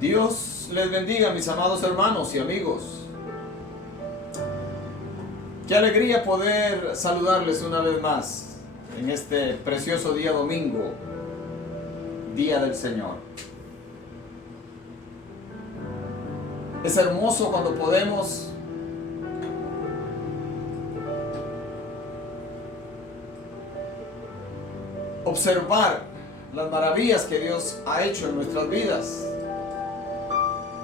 Dios les bendiga, mis amados hermanos y amigos. Qué alegría poder saludarles una vez más en este precioso día domingo, Día del Señor. Es hermoso cuando podemos observar las maravillas que Dios ha hecho en nuestras vidas.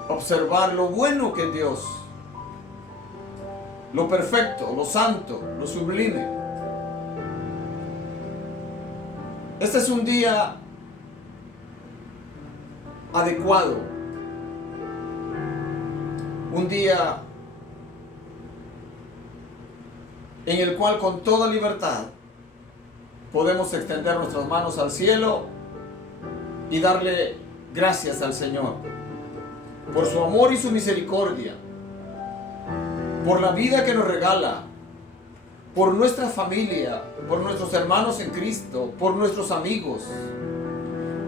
Observar lo bueno que es Dios, lo perfecto, lo santo, lo sublime. Este es un día adecuado, un día en el cual con toda libertad podemos extender nuestras manos al cielo y darle gracias al Señor por su amor y su misericordia, por la vida que nos regala, por nuestra familia, por nuestros hermanos en Cristo, por nuestros amigos,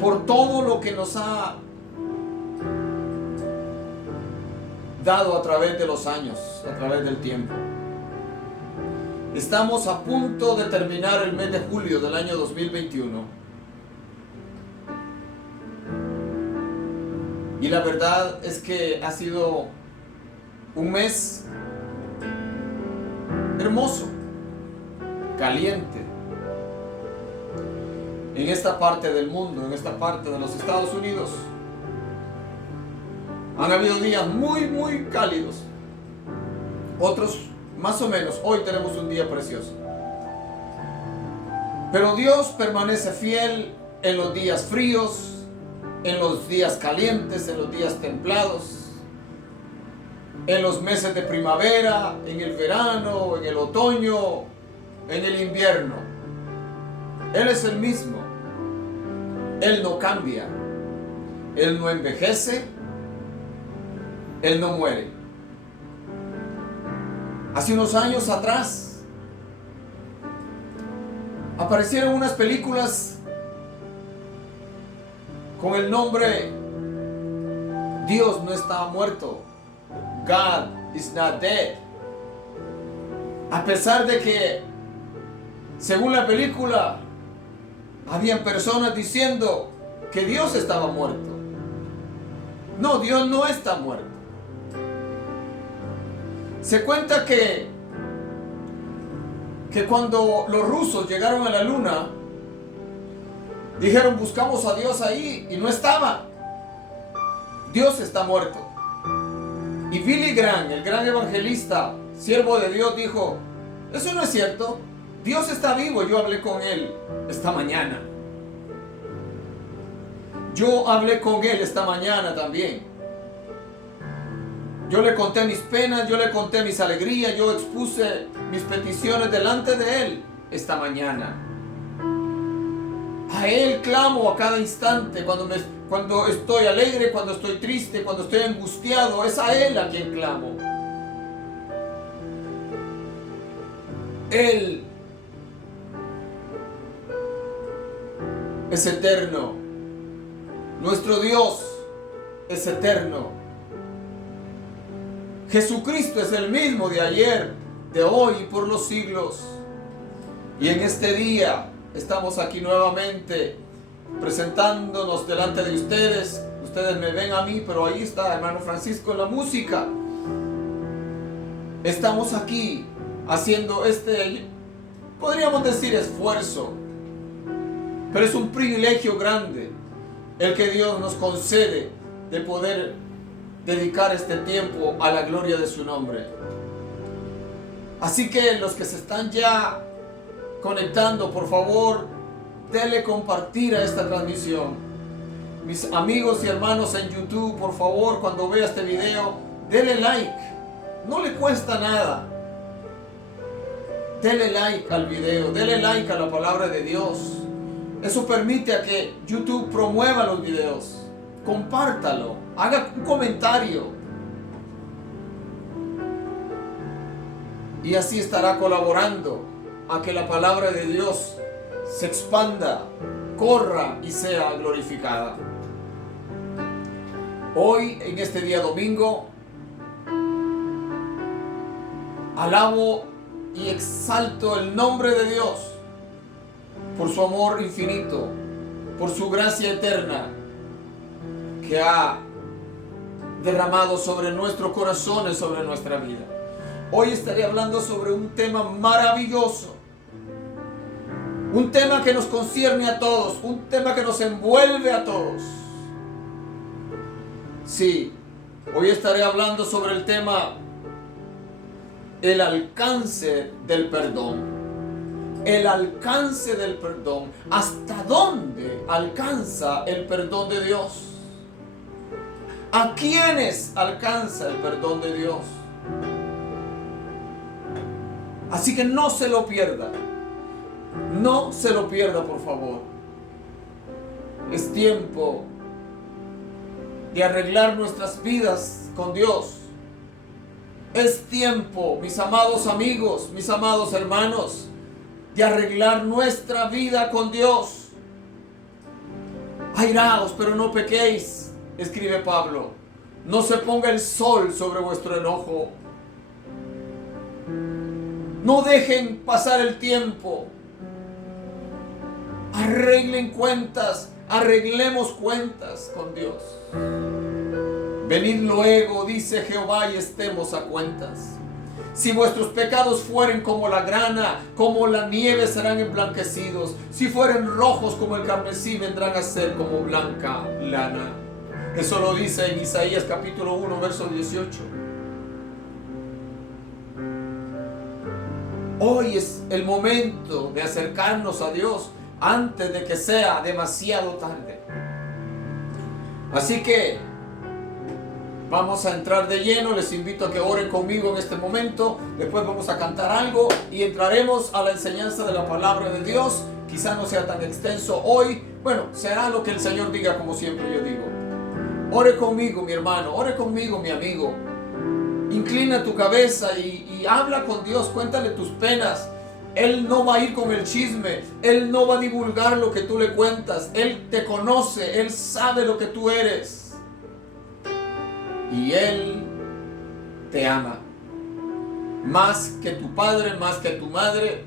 por todo lo que nos ha dado a través de los años, a través del tiempo. Estamos a punto de terminar el mes de julio del año 2021. Y la verdad es que ha sido un mes hermoso, caliente. En esta parte del mundo, en esta parte de los Estados Unidos, han habido días muy cálidos. Otros más o menos. Hoy tenemos un día precioso. Pero Dios permanece fiel en los días fríos, en los días calientes, en los días templados, en los meses de primavera, en el verano, en el otoño, en el invierno. Él es el mismo. Él no cambia. Él no envejece. Él no muere. Hace unos años atrás aparecieron unas películas con el nombre Dios no estaba muerto. God is not dead. A pesar de que, según la película, habían personas diciendo que Dios estaba muerto. No, Dios no está muerto. Se cuenta que cuando los rusos llegaron a la luna, dijeron buscamos a Dios ahí y no estaba. Dios está muerto. Y Billy Graham, el gran evangelista, siervo de Dios, dijo, eso no es cierto, Dios está vivo. Yo hablé con él esta mañana. Yo hablé con él esta mañana también. Yo le conté mis penas, yo le conté mis alegrías, yo expuse mis peticiones delante de él esta mañana. A él clamo a cada instante, cuando estoy alegre, cuando estoy triste, cuando estoy angustiado, es a él a quien clamo. Él es eterno. Nuestro Dios es eterno. Jesucristo es el mismo de ayer, de hoy y por los siglos. Y en este día estamos aquí nuevamente presentándonos delante de ustedes. Ustedes me ven a mí, pero ahí está hermano Francisco en la música. Estamos aquí haciendo podríamos decir esfuerzo, pero es un privilegio grande el que Dios nos concede de poder dedicar este tiempo a la gloria de su nombre. Así que los que se están ya conectando, por favor, denle compartir a esta transmisión. Mis amigos y hermanos en YouTube, por favor, cuando vea este video, denle like. No le cuesta nada. Denle like al video, denle like a la palabra de Dios. Eso permite a que YouTube promueva los videos. Compártalo, haga un comentario. Y así estará colaborando a que la palabra de Dios se expanda, corra y sea glorificada. Hoy, en este día domingo, alabo y exalto el nombre de Dios por su amor infinito, por su gracia eterna que ha derramado sobre nuestros corazones, sobre nuestra vida. Hoy estaré hablando sobre un tema maravilloso, un tema que nos concierne a todos, un tema que nos envuelve a todos. Sí, hoy estaré hablando sobre el tema el alcance del perdón. El alcance del perdón. ¿Hasta dónde alcanza el perdón de Dios? ¿A quiénes alcanza el perdón de Dios? Así que no se lo pierda. No se lo pierda, por favor. Es tiempo de arreglar nuestras vidas con Dios. Es tiempo, mis amados amigos, mis amados hermanos, de arreglar nuestra vida con Dios. Airaos, pero no pequéis, escribe Pablo. No se ponga el sol sobre vuestro enojo. No dejen pasar el tiempo. Arreglen cuentas, arreglemos cuentas con Dios. Venid luego, dice Jehová, y estemos a cuentas. Si vuestros pecados fueren como la grana, como la nieve serán emblanquecidos. Si fueren rojos como el carmesí, vendrán a ser como blanca lana. Eso lo dice en Isaías capítulo 1, verso 18. Hoy es el momento de acercarnos a Dios antes de que sea demasiado tarde. Así que vamos a entrar de lleno. Les invito a que oren conmigo en este momento. Después vamos a cantar algo y entraremos a la enseñanza de la palabra de Dios. Quizá no sea tan extenso hoy. Bueno, será lo que el Señor diga, como siempre yo digo. Ore conmigo, mi hermano. Ore conmigo, mi amigo. Inclina tu cabeza y habla con Dios. Cuéntale tus penas. Él no va a ir con el chisme. Él no va a divulgar lo que tú le cuentas. Él te conoce. Él sabe lo que tú eres. Y Él te ama. Más que tu padre, más que tu madre.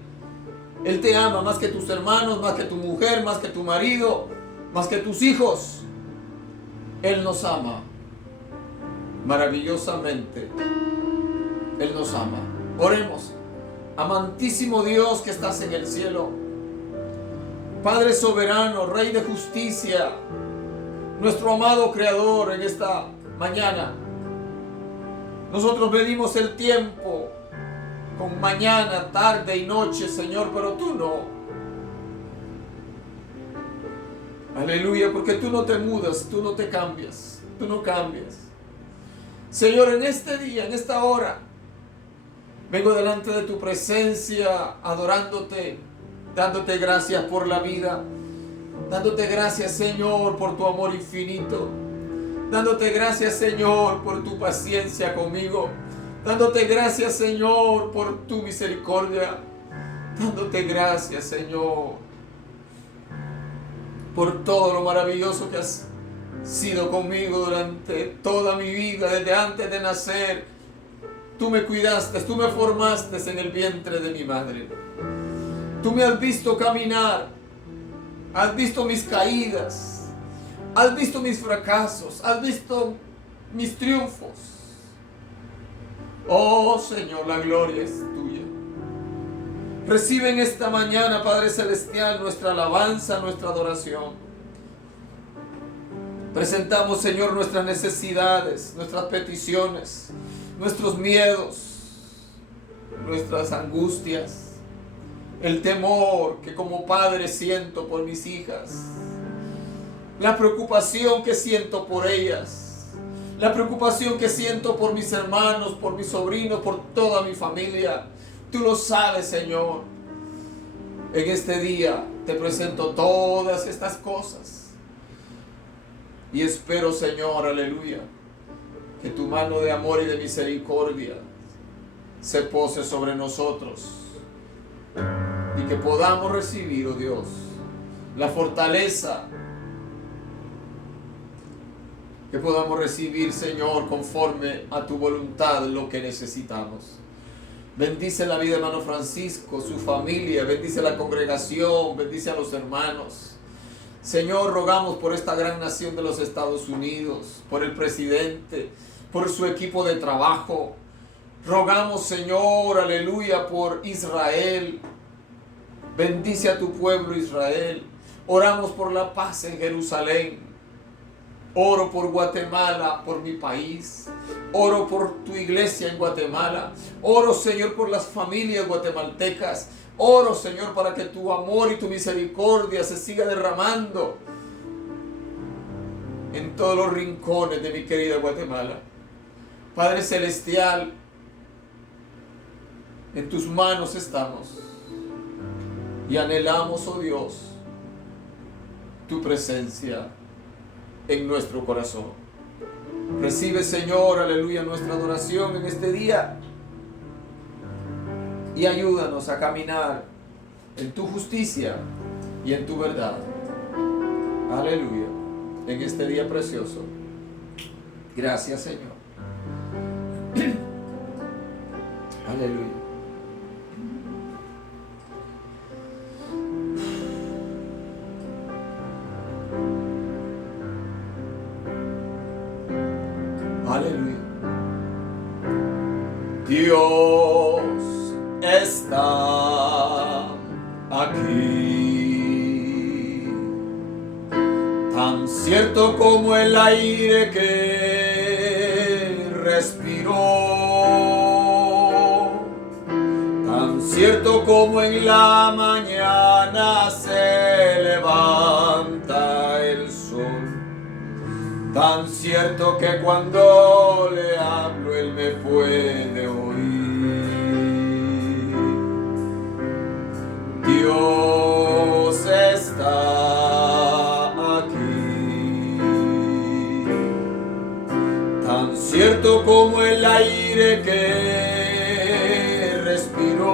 Él te ama más que tus hermanos, más que tu mujer, más que tu marido, más que tus hijos. Él nos ama maravillosamente. Él nos ama. Oremos. Amantísimo Dios que estás en el cielo, Padre soberano, Rey de justicia, nuestro amado Creador, en esta mañana nosotros medimos el tiempo con mañana, tarde y noche, Señor, pero tú no. Aleluya, porque tú no te mudas, tú no te cambias, tú no cambias. Señor, en este día, en esta hora, vengo delante de tu presencia, adorándote, dándote gracias por la vida, dándote gracias, Señor, por tu amor infinito, dándote gracias, Señor, por tu paciencia conmigo, dándote gracias, Señor, por tu misericordia, dándote gracias, Señor, por todo lo maravilloso que has sido conmigo durante toda mi vida, desde antes de nacer. Tú me cuidaste, tú me formaste en el vientre de mi madre. Tú me has visto caminar, has visto mis caídas, has visto mis fracasos, has visto mis triunfos. Oh Señor, la gloria es tuya. Recibe en esta mañana, Padre Celestial, nuestra alabanza, nuestra adoración. Presentamos, Señor, nuestras necesidades, nuestras peticiones, nuestros miedos, nuestras angustias, el temor que como padre siento por mis hijas, la preocupación que siento por ellas, la preocupación que siento por mis hermanos, por mis sobrinos, por toda mi familia. Tú lo sabes, Señor. En este día te presento todas estas cosas y espero, Señor, aleluya, que tu mano de amor y de misericordia se pose sobre nosotros y que podamos recibir, oh Dios, la fortaleza que podamos recibir, Señor, conforme a tu voluntad lo que necesitamos. Bendice la vida de hermano Francisco, su familia, bendice la congregación, bendice a los hermanos. Señor, rogamos por esta gran nación de los Estados Unidos, por el presidente, por su equipo de trabajo. Rogamos, Señor, aleluya, por Israel. Bendice a tu pueblo Israel. Oramos por la paz en Jerusalén. Oro por Guatemala, por mi país. Oro por tu iglesia en Guatemala. Oro, Señor, por las familias guatemaltecas. Oro, Señor, para que tu amor y tu misericordia se siga derramando en todos los rincones de mi querida Guatemala. Padre Celestial, en tus manos estamos y anhelamos, oh Dios, tu presencia en nuestro corazón. Recibe, Señor, aleluya, nuestra adoración en este día y ayúdanos a caminar en tu justicia y en tu verdad. Aleluya, en este día precioso. Gracias, Señor. Aleluya. Aleluya. Dios está aquí, tan cierto como el aire que respiró, tan cierto como en la mañana se levanta el sol. Tan cierto que cuando le hablo Él me puede oír. Dios está aquí, tan cierto como el aire que respiró,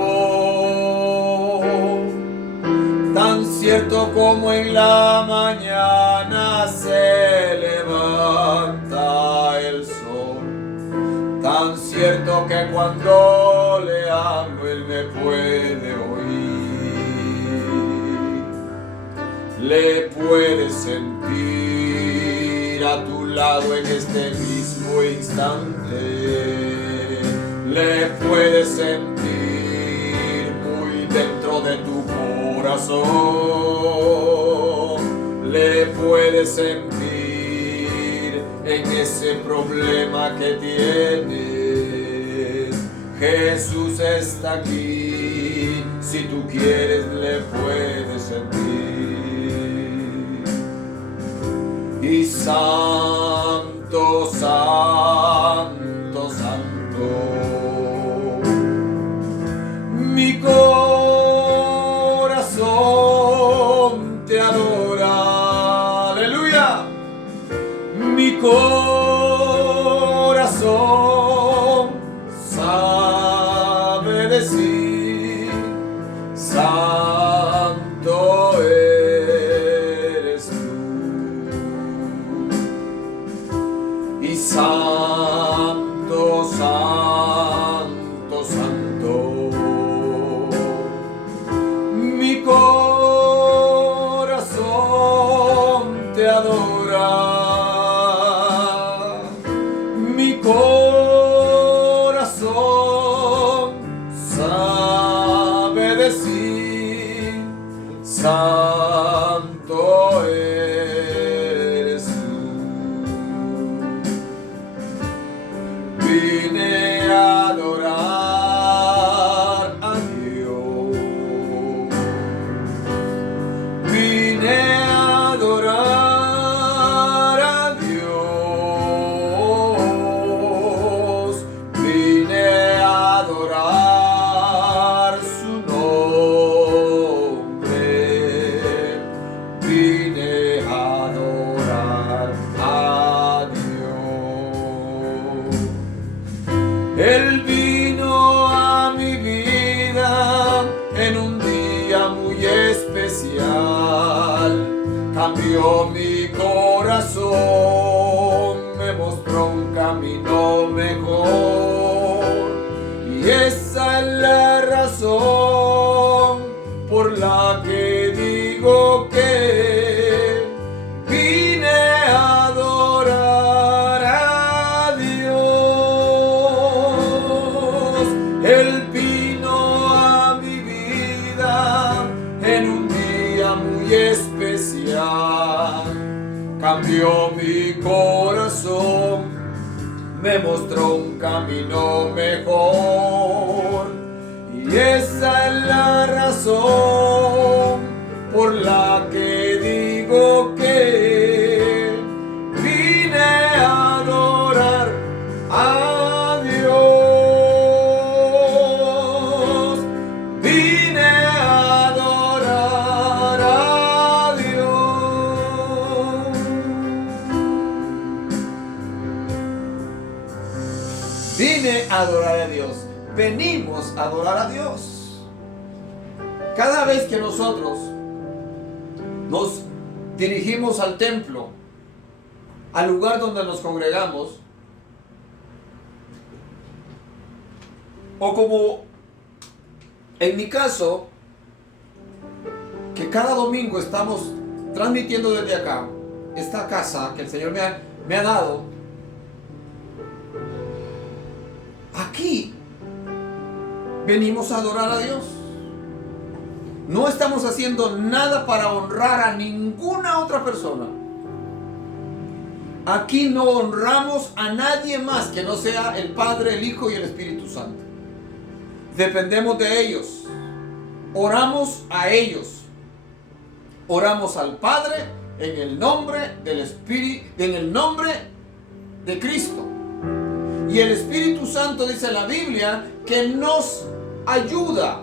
tan cierto como en la mañana se levanta el sol, tan cierto que cuando le hablo Él me puede oír. Le puedes sentir a tu lado en este mismo instante, le puedes sentir muy dentro de tu corazón, le puedes sentir en ese problema que tienes. Jesús está aquí, si tú quieres le puedes sentir. Y santo, santo, santo, mi corazón te adora, aleluya. Mi corazón sabe decir, santo eres tú. Y santo, santo, santo, mi corazón te adora. Mi corazón sabe decir, santo eres tú. Vine a adorar a Dios, vine a adorar a Dios, vine a adorar su nombre, vine a adorar a Dios. Él vino a mi vida en un día muy especial, cambió mi corazón, acarició mi corazón, me mostró un camino mejor. Y esa es la razón por la que digo que vine a adorar a Dios. Vine a adorar a Dios. Vine a adorar a Dios. Venimos a adorar a Dios. Cada vez que nosotros nos dirigimos al templo, al lugar donde nos congregamos, o como en mi caso, que cada domingo estamos transmitiendo desde acá, esta casa que el Señor me ha dado, aquí venimos a adorar a Dios. No estamos haciendo nada para honrar a ninguna otra persona. Aquí no honramos a nadie más que no sea el Padre, el Hijo y el Espíritu Santo. Dependemos de ellos. Oramos a ellos. Oramos al Padre en el nombre del Espíritu, en el nombre de Cristo. Y el Espíritu Santo dice en la Biblia que nos ayuda.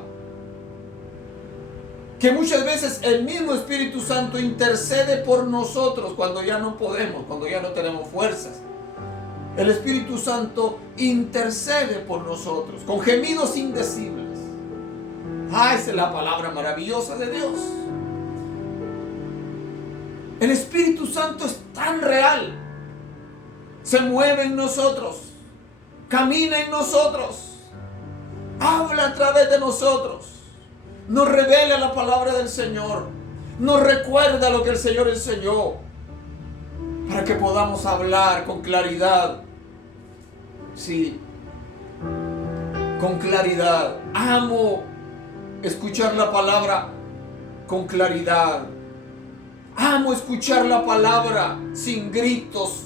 Que muchas veces el mismo Espíritu Santo intercede por nosotros cuando ya no podemos, cuando ya no tenemos fuerzas. El Espíritu Santo intercede por nosotros con gemidos indecibles. Esa es la palabra maravillosa de Dios. El Espíritu Santo es tan real. Se mueve en nosotros. Camina en nosotros. Habla a través de nosotros. Nos revela la palabra del Señor. Nos recuerda lo que el Señor enseñó. Para que podamos hablar con claridad. Sí. Con claridad. Amo escuchar la palabra con claridad. Amo escuchar la palabra sin gritos,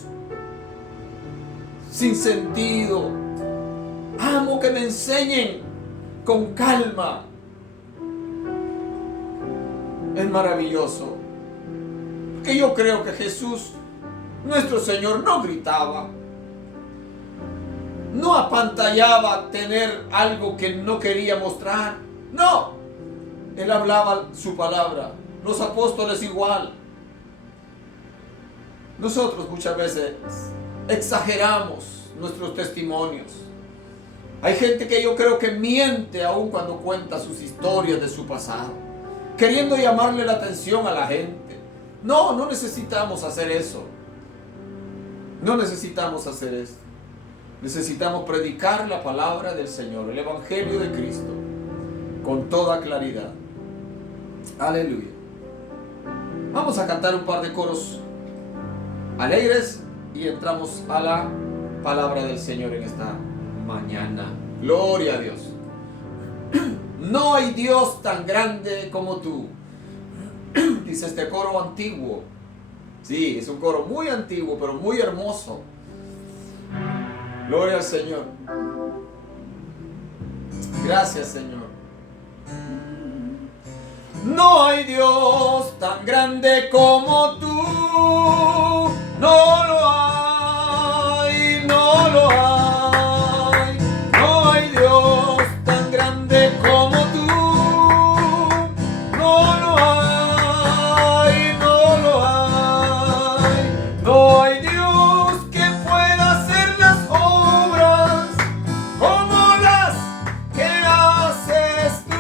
sin sentido. Amo que me enseñen con calma. Es maravilloso. Porque yo creo que Jesús, nuestro Señor, no gritaba. No apantallaba tener algo que no quería mostrar. No. Él hablaba su palabra. Los apóstoles igual. Nosotros muchas veces exageramos nuestros testimonios. Hay gente que yo creo que miente aún cuando cuenta sus historias de su pasado, queriendo llamarle la atención a la gente. No necesitamos hacer eso. No necesitamos hacer esto. Necesitamos predicar la palabra del Señor, el Evangelio de Cristo, con toda claridad. Aleluya. Vamos a cantar un par de coros alegres y entramos a la palabra del Señor en esta mañana. Gloria a Dios. No hay Dios tan grande como tú. Dice este coro antiguo. Sí, es un coro muy antiguo, pero muy hermoso. Gloria al Señor. Gracias, Señor. No hay Dios tan grande como tú. No lo hay, no lo hay. No hay Dios tan grande como tú. No lo hay, no lo hay. No hay Dios que pueda hacer las obras como las que haces tú.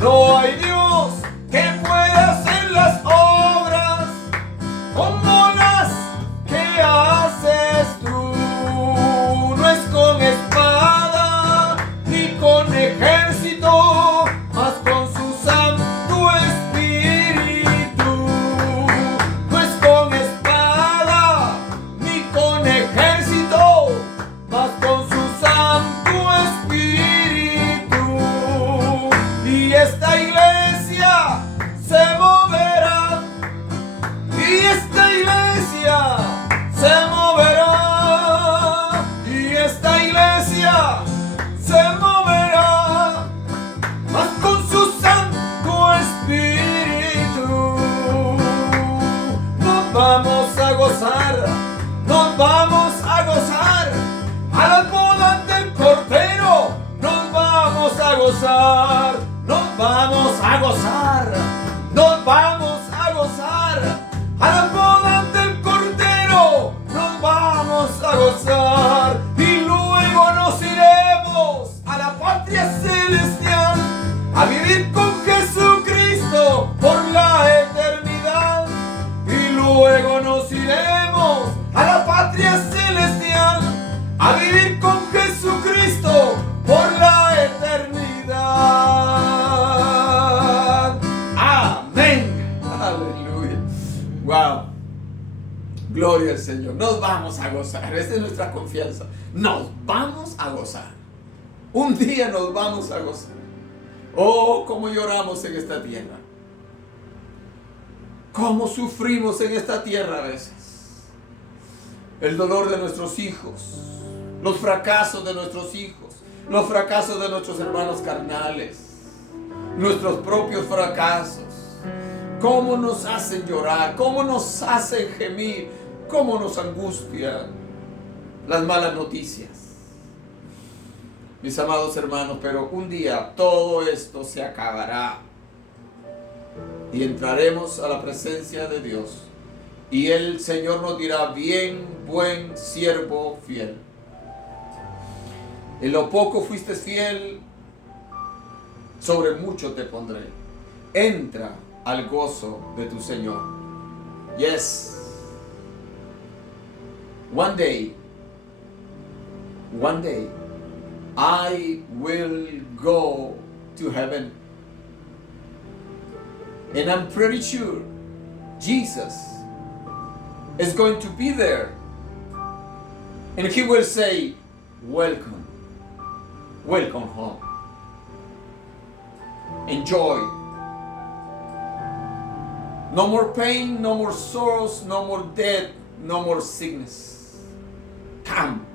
No hay Dios que pueda hacer las obras como las gozar, nos vamos a gozar, nos vamos a gozar. A la boda del Cordero nos vamos a gozar y luego nos iremos a la patria celestial a vivir con Jesucristo por la eternidad. Y luego nos iremos a la patria celestial a vivir con Jesucristo por la eternidad. Amén. Aleluya. Wow. Gloria al Señor. Nos vamos a gozar. Esa es nuestra confianza. Nos vamos a gozar. Un día nos vamos a gozar. Oh, cómo lloramos en esta tierra. Cómo sufrimos en esta tierra a veces. El dolor de nuestros hijos, los fracasos de nuestros hijos, los fracasos de nuestros hermanos carnales, nuestros propios fracasos. Cómo nos hacen llorar, cómo nos hacen gemir, cómo nos angustian las malas noticias. Mis amados hermanos, pero un día todo esto se acabará y entraremos a la presencia de Dios y el Señor nos dirá: bien, buen siervo fiel. En lo poco fuiste fiel, sobre mucho te pondré. Entra al gozo de tu Señor. Yes. One day, I will go to heaven. And I'm pretty sure Jesus is going to be there. And he will say, welcome. Welcome home. Enjoy. No more pain, no more sorrows, no more death, no more sickness. Come.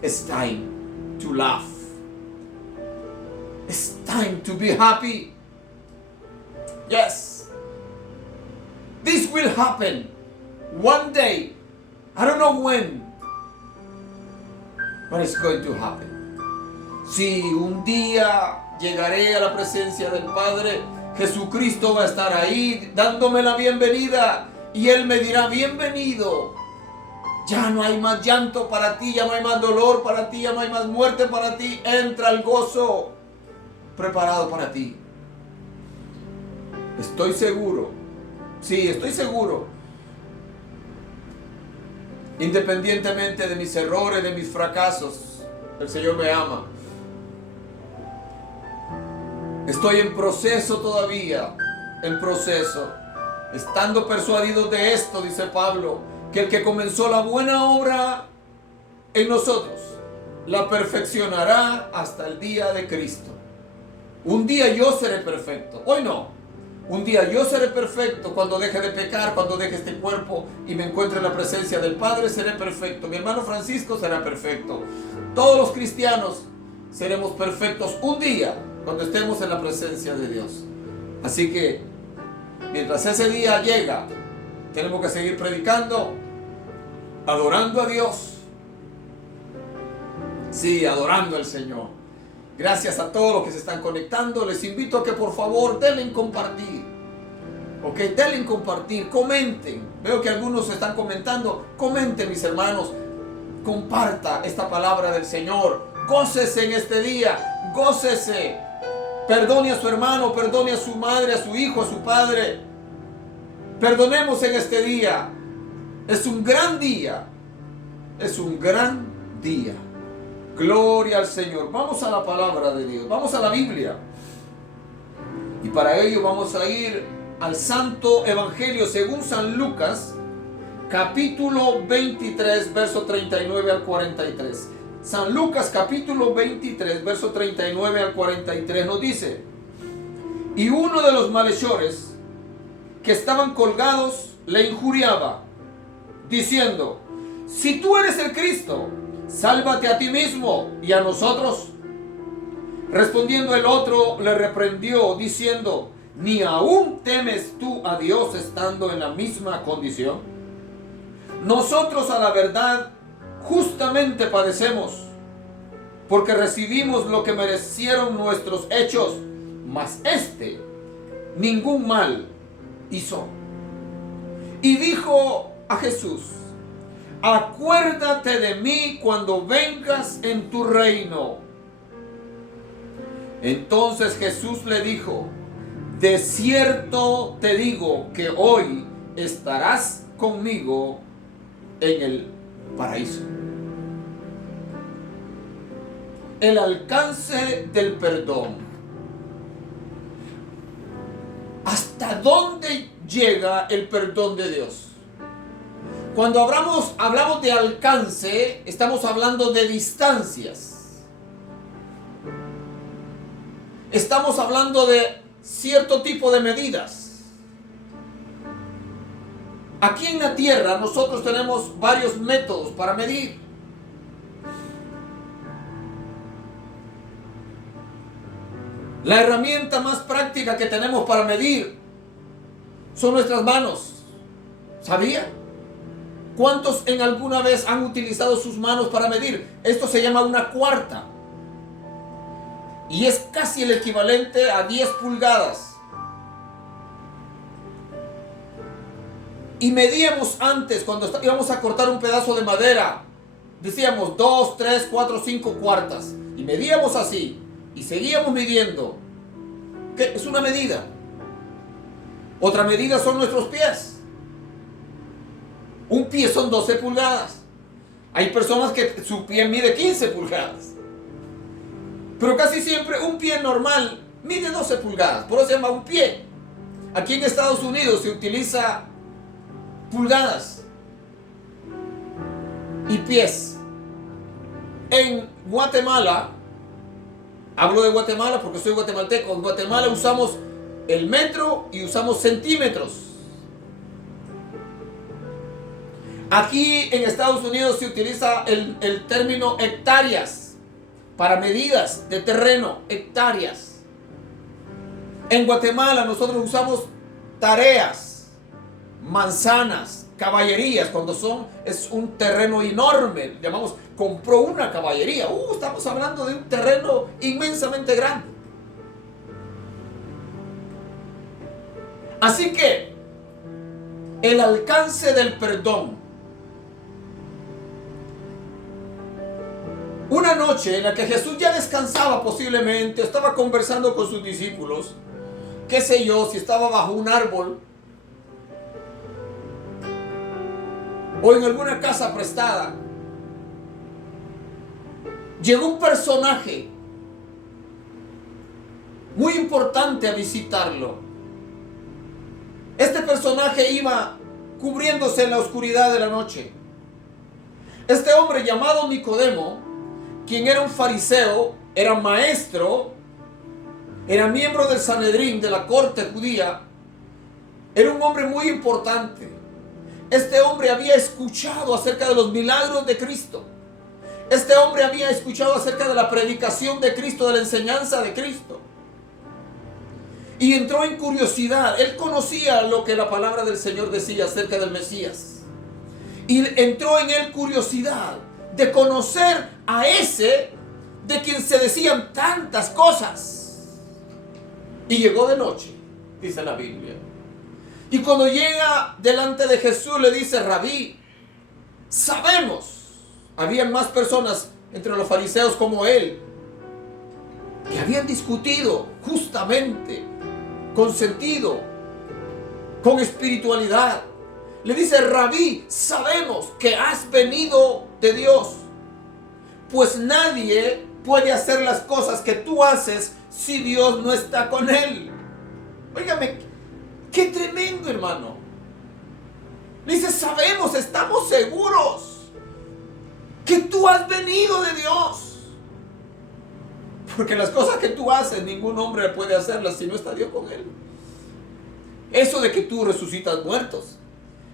It's time to laugh. It's time to be happy. Yes. This will happen one day. I don't know when, but it's going to happen. Si un día llegaré a la presencia del Padre, Jesucristo va a estar ahí dándome la bienvenida y Él me dirá: bienvenido. Ya no hay más llanto para ti, ya no hay más dolor para ti, ya no hay más muerte para ti. Entra el gozo preparado para ti. Estoy seguro, sí, estoy seguro. Independientemente de mis errores, de mis fracasos, el Señor me ama. Estoy en proceso todavía, en proceso. Estando persuadidos de esto, dice Pablo, que el que comenzó la buena obra en nosotros, la perfeccionará hasta el día de Cristo. Un día yo seré perfecto, hoy no. Un día yo seré perfecto cuando deje de pecar, cuando deje este cuerpo y me encuentre en la presencia del Padre, seré perfecto. Mi hermano Francisco será perfecto. Todos los cristianos seremos perfectos un día cuando estemos en la presencia de Dios. Así que mientras ese día llega, tenemos que seguir predicando, adorando a Dios. Sí, adorando al Señor. Gracias a todos los que se están conectando. Les invito a que por favor denle en compartir. Ok, denle en compartir. Comenten. Veo que algunos están comentando. Comenten, mis hermanos. Comparta esta palabra del Señor. Gócese en este día. Gócese. Perdone a su hermano. Perdone a su madre, a su hijo, a su padre. Perdonemos en este día. Es un gran día. Es un gran día. Gloria al Señor. Vamos a la palabra de Dios. Vamos a la Biblia. Y para ello vamos a ir al Santo Evangelio según San Lucas, capítulo 23, verso 39 al 43. San Lucas, capítulo 23, verso 39 al 43 nos dice: y uno de los malhechores que estaban colgados le injuriaba, diciendo: si tú eres el Cristo, sálvate a ti mismo y a nosotros. Respondiendo el otro le reprendió, diciendo: ¿ni aún temes tú a Dios estando en la misma condición? Nosotros a la verdad justamente padecemos, porque recibimos lo que merecieron nuestros hechos, mas este ningún mal hizo. Y dijo a Jesús: acuérdate de mí cuando vengas en tu reino. Entonces Jesús le dijo: de cierto te digo que hoy estarás conmigo en el paraíso. El alcance del perdón. ¿Hasta dónde llega el perdón de Dios? Cuando hablamos de alcance, estamos hablando de distancias. Estamos hablando de cierto tipo de medidas. Aquí en la tierra nosotros tenemos varios métodos para medir. La herramienta más práctica que tenemos para medir son nuestras manos. ¿Sabía? ¿Cuántos en alguna vez han utilizado sus manos para medir? Esto se llama una cuarta. Y es casi el equivalente a 10 pulgadas. Y medíamos antes, cuando íbamos a cortar un pedazo de madera, decíamos 2, 3, 4, 5 cuartas. Y medíamos así. Y seguíamos midiendo. ¿Qué? Es una medida. Otra medida son nuestros pies. Un pie son 12 pulgadas. Hay personas que su pie mide 15 pulgadas. Pero casi siempre un pie normal mide 12 pulgadas. Por eso se llama un pie. Aquí en Estados Unidos se utiliza pulgadas y pies. En Guatemala, hablo de Guatemala porque soy guatemalteco. En Guatemala usamos el metro y usamos centímetros. Aquí en Estados Unidos se utiliza el término hectáreas para medidas de terreno, hectáreas. En Guatemala nosotros usamos tareas, manzanas, caballerías, cuando es un terreno enorme. Llamamos, compró una caballería. Estamos hablando de un terreno inmensamente grande. Así que el alcance del perdón. Una noche en la que Jesús ya descansaba posiblemente, estaba conversando con sus discípulos, qué sé yo, si estaba bajo un árbol o en alguna casa prestada, llegó un personaje muy importante a visitarlo. Este personaje iba cubriéndose en la oscuridad de la noche. Este hombre llamado Nicodemo, quien era un fariseo, era maestro, era miembro del Sanedrín, de la corte judía, era un hombre muy importante. Este hombre había escuchado acerca de los milagros de Cristo. Este hombre había escuchado acerca de la predicación de Cristo, de la enseñanza de Cristo. Y entró en curiosidad. Él conocía lo que la palabra del Señor decía acerca del Mesías. Y entró en él curiosidad de conocer a ese de quien se decían tantas cosas. Y llegó de noche, dice la Biblia. Y cuando llega delante de Jesús le dice: Rabí, sabemos. Habían más personas entre los fariseos como él que habían discutido justamente, con sentido, con espiritualidad. Le dice: Rabí, sabemos que has venido de Dios, pues nadie puede hacer las cosas que tú haces si Dios no está con él. Óigame, qué tremendo, hermano. Le dice: sabemos, estamos seguros que tú has venido de Dios, porque las cosas que tú haces ningún hombre puede hacerlas si no está Dios con él. Eso de que tú resucitas muertos,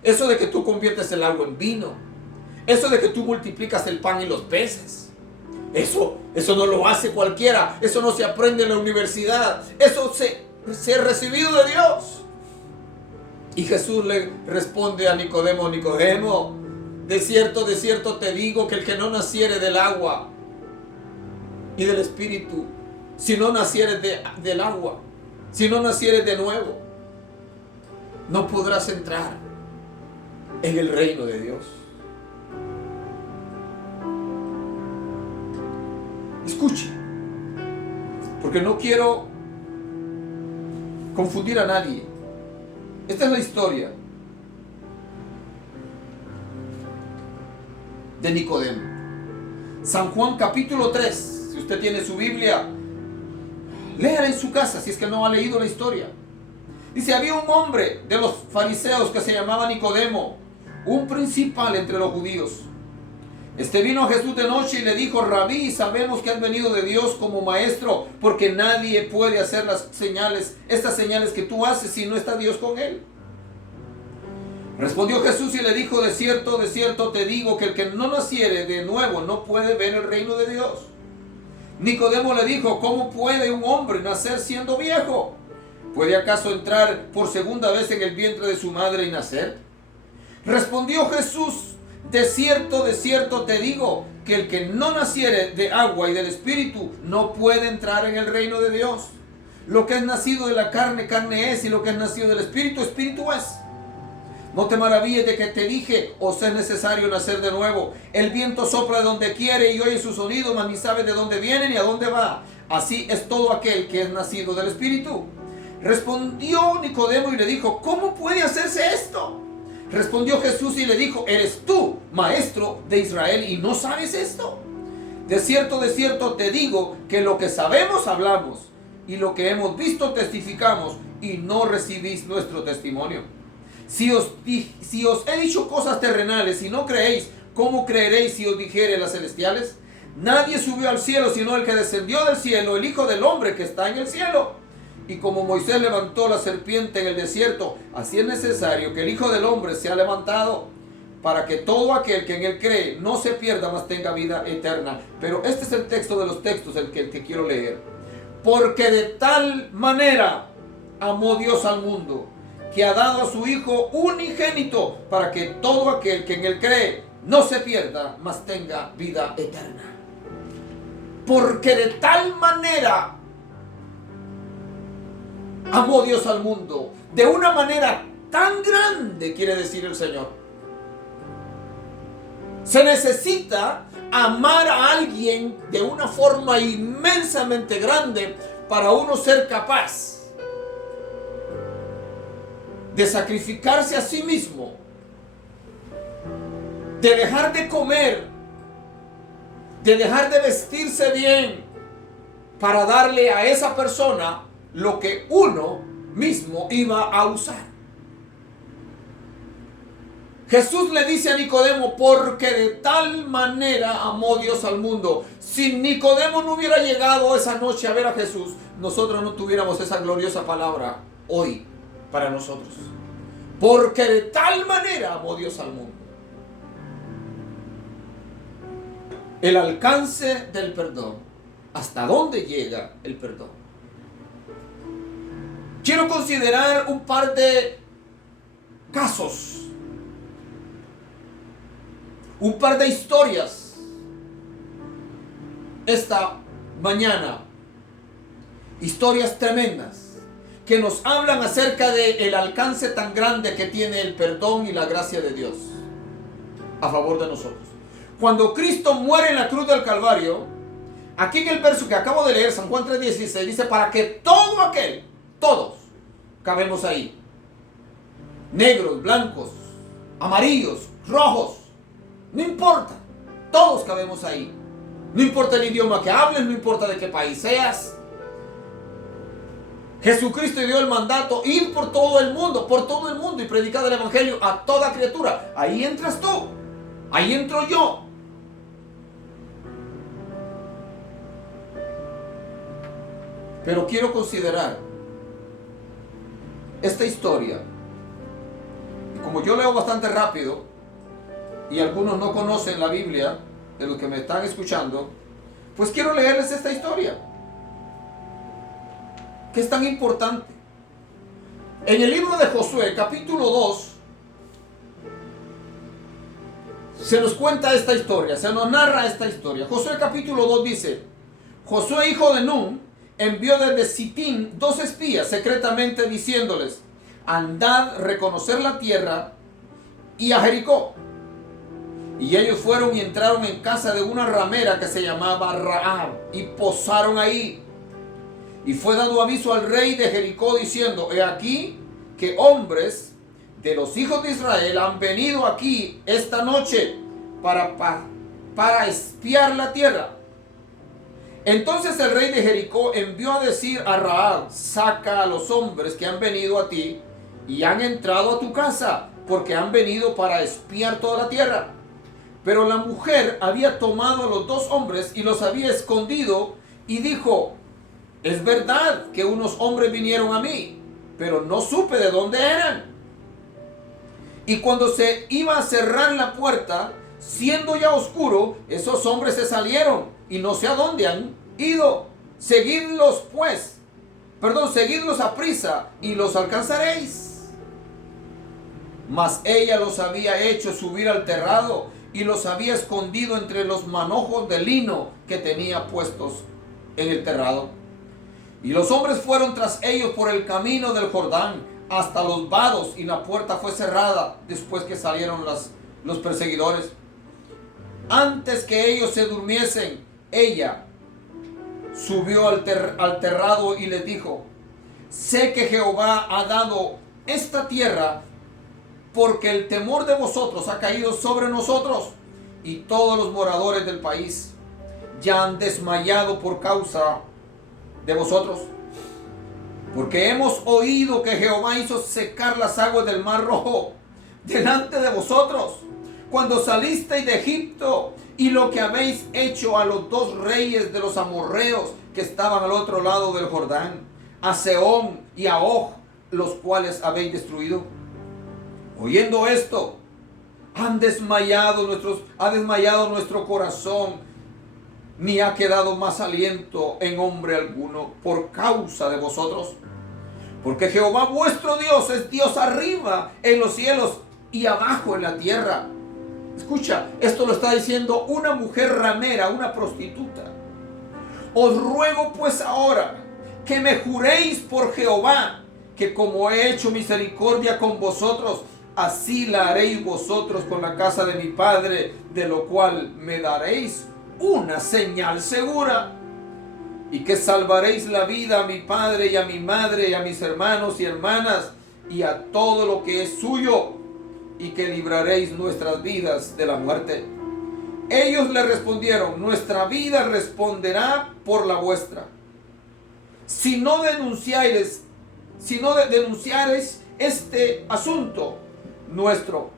eso de que tú conviertes el agua en vino, eso de que tú multiplicas el pan y los peces, eso no lo hace cualquiera. Eso no se aprende en la universidad. Eso se ha recibido de Dios. Y Jesús le responde a Nicodemo: Nicodemo, de cierto te digo que el que no naciere del agua y del Espíritu, si no nacieres del agua, si no nacieres de nuevo, no podrás entrar en el reino de Dios. Escuche, porque no quiero confundir a nadie. Esta es la historia de Nicodemo. San Juan capítulo 3. Si usted tiene su Biblia, léala en su casa si es que no ha leído la historia. Dice, había un hombre de los fariseos que se llamaba Nicodemo, un principal entre los judíos. Este vino a Jesús de noche y le dijo, Rabí, sabemos que has venido de Dios como maestro, porque nadie puede hacer estas señales que tú haces si no está Dios con él. Respondió Jesús y le dijo, de cierto te digo que el que no naciere de nuevo no puede ver el reino de Dios. Nicodemo le dijo, ¿cómo puede un hombre nacer siendo viejo? ¿Puede acaso entrar por segunda vez en el vientre de su madre y nacer? Respondió Jesús, de cierto te digo que el que no naciere de agua y del Espíritu no puede entrar en el reino de Dios. Lo que es nacido de la carne, carne es, y lo que es nacido del Espíritu, Espíritu es. No te maravilles de que te dije, os es necesario nacer de nuevo. El viento sopla de donde quiere y oye su sonido, mas ni sabe de dónde viene ni a dónde va. Así es todo aquel que es nacido del Espíritu. Respondió Nicodemo y le dijo, ¿cómo puede hacerse esto? Respondió Jesús y le dijo, ¿eres tú, maestro de Israel, y no sabes esto? De cierto te digo que lo que sabemos hablamos, y lo que hemos visto testificamos, y no recibís nuestro testimonio. Si os he dicho cosas terrenales y no creéis, ¿cómo creeréis si os dijere las celestiales? Nadie subió al cielo sino el que descendió del cielo, el Hijo del Hombre que está en el cielo. Y como Moisés levantó la serpiente en el desierto, así es necesario que el Hijo del Hombre sea levantado, para que todo aquel que en él cree no se pierda, mas tenga vida eterna. Pero este es el texto de los textos, el que quiero leer. Porque de tal manera amó Dios al mundo, que ha dado a su Hijo unigénito, para que todo aquel que en él cree no se pierda, mas tenga vida eterna. Porque de tal manera amó Dios al mundo, de una manera tan grande, quiere decir el Señor. Se necesita amar a alguien de una forma inmensamente grande para uno ser capaz de sacrificarse a sí mismo, de dejar de comer, de dejar de vestirse bien, para darle a esa persona lo que uno mismo iba a usar. Jesús le dice a Nicodemo, porque de tal manera amó Dios al mundo. Si Nicodemo no hubiera llegado esa noche a ver a Jesús, nosotros no tuviéramos esa gloriosa palabra hoy para nosotros. Porque de tal manera amó Dios al mundo. El alcance del perdón. ¿Hasta dónde llega el perdón? Quiero considerar un par de casos, un par de historias esta mañana. Historias tremendas que nos hablan acerca del alcance tan grande que tiene el perdón y la gracia de Dios a favor de nosotros. Cuando Cristo muere en la cruz del Calvario, aquí en el verso que acabo de leer, San Juan 3:16, dice, para que todo aquel, todos cabemos ahí, negros, blancos, amarillos, rojos, no importa, todos cabemos ahí. No importa el idioma que hables, no importa de qué país seas. Jesucristo dio el mandato, ir por todo el mundo y predicar el evangelio a toda criatura. Ahí entras tú, ahí entro yo. Pero quiero considerar esta historia. Y como yo leo bastante rápido y algunos no conocen la Biblia, de los que me están escuchando, pues quiero leerles esta historia, que es tan importante. En el libro de Josué, capítulo 2, se nos cuenta esta historia, se nos narra esta historia. Josué capítulo 2 dice, Josué, hijo de Nun, envió desde Sitín 2 espías secretamente diciéndoles: andad, reconocer la tierra y a Jericó. Y ellos fueron y entraron en casa de una ramera que se llamaba Rahab y posaron ahí. Y fue dado aviso al rey de Jericó diciendo: he aquí que hombres de los hijos de Israel han venido aquí esta noche para espiar la tierra. Entonces el rey de Jericó envió a decir a Rahab: saca a los hombres que han venido a ti y han entrado a tu casa, porque han venido para espiar toda la tierra. Pero la mujer había tomado a los 2 hombres y los había escondido y dijo: es verdad que unos hombres vinieron a mí, pero no supe de dónde eran. Y cuando se iba a cerrar la puerta, siendo ya oscuro, esos hombres se salieron y no sé a dónde han ido. Seguidlos a prisa y los alcanzaréis. Mas ella los había hecho subir al terrado y los había escondido entre los manojos de lino que tenía puestos en el terrado. Y los hombres fueron tras ellos por el camino del Jordán hasta los vados, y la puerta fue cerrada después que salieron los perseguidores. Antes que ellos se durmiesen, ella subió al terrado y les dijo: sé que Jehová ha dado esta tierra, porque el temor de vosotros ha caído sobre nosotros, y todos los moradores del país ya han desmayado por causa de vosotros. Porque hemos oído que Jehová hizo secar las aguas del Mar Rojo delante de vosotros, cuando salisteis de Egipto, y lo que habéis hecho a los 2 reyes de los amorreos que estaban al otro lado del Jordán, a Sehón y a Og, los cuales habéis destruido. Oyendo esto, ha desmayado nuestro corazón, ni ha quedado más aliento en hombre alguno por causa de vosotros. Porque Jehová vuestro Dios es Dios arriba en los cielos y abajo en la tierra. Escucha, esto lo está diciendo una mujer ramera, una prostituta. Os ruego pues ahora que me juréis por Jehová, que como he hecho misericordia con vosotros, así la haréis vosotros con la casa de mi padre, de lo cual me daréis una señal segura, y que salvaréis la vida a mi padre y a mi madre y a mis hermanos y hermanas y a todo lo que es suyo, y que libraréis nuestras vidas de la muerte. Ellos le respondieron: nuestra vida responderá por la vuestra, si no denunciareis este asunto nuestro.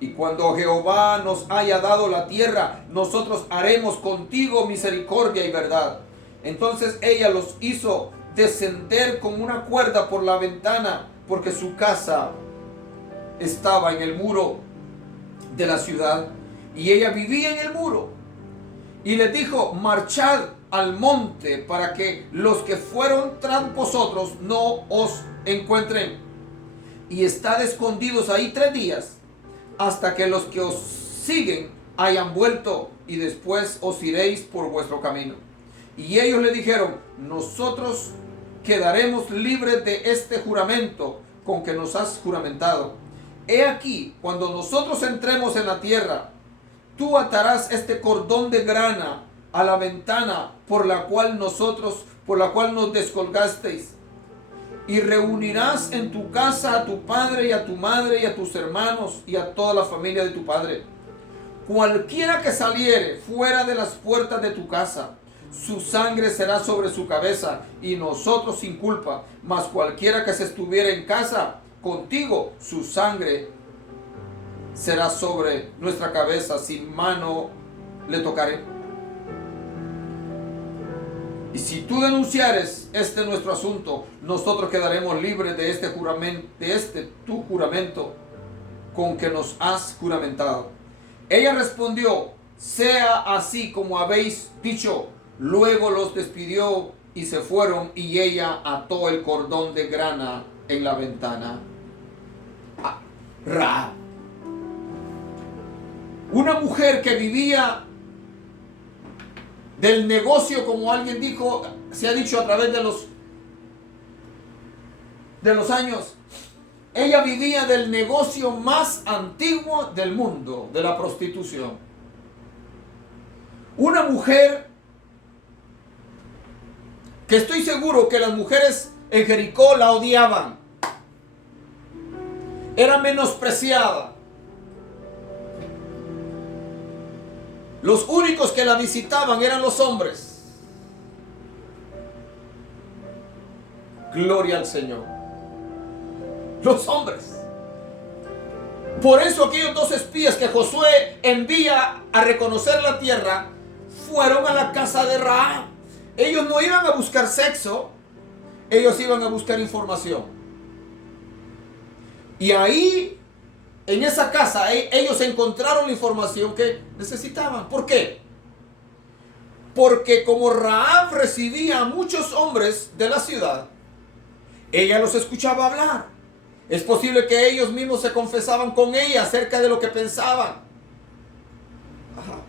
Y cuando Jehová nos haya dado la tierra, nosotros haremos contigo misericordia y verdad. Entonces ella los hizo descender con una cuerda por la ventana, porque su casa estaba en el muro de la ciudad, y ella vivía en el muro. Y les dijo: marchad al monte, para que los que fueron tras vosotros no os encuentren, y estad escondidos ahí 3 días, hasta que los que os siguen hayan vuelto, y después os iréis por vuestro camino. Y ellos le dijeron: nosotros quedaremos libres de este juramento con que nos has juramentado. He aquí, cuando nosotros entremos en la tierra, tú atarás este cordón de grana a la ventana por la cual nos descolgasteis, y reunirás en tu casa a tu padre y a tu madre y a tus hermanos y a toda la familia de tu padre. Cualquiera que saliere fuera de las puertas de tu casa, su sangre será sobre su cabeza, y nosotros sin culpa. Mas cualquiera que se estuviera en casa contigo, su sangre será sobre nuestra cabeza, sin mano le tocaré. Y si tú denunciares nuestro asunto, nosotros quedaremos libres de este tu juramento con que nos has juramentado. Ella respondió: sea así como habéis dicho. Luego los despidió y se fueron, y ella ató el cordón de grana en la ventana. Rahab, una mujer que vivía del negocio, como alguien dijo, se ha dicho a través de los años. Ella vivía del negocio más antiguo del mundo, de la prostitución. Una mujer que estoy seguro que las mujeres en Jericó la odiaban. Era menospreciada. Los únicos que la visitaban eran los hombres. Gloria al Señor. Los hombres. Por eso aquellos 2 espías que Josué envía a reconocer la tierra fueron a la casa de Rahab. Ellos no iban a buscar sexo, ellos iban a buscar información. Y ahí, en esa casa, ellos encontraron la información que necesitaban. ¿Por qué? Porque como Rahab recibía a muchos hombres de la ciudad, ella los escuchaba hablar. Es posible que ellos mismos se confesaban con ella acerca de lo que pensaban. Ajá.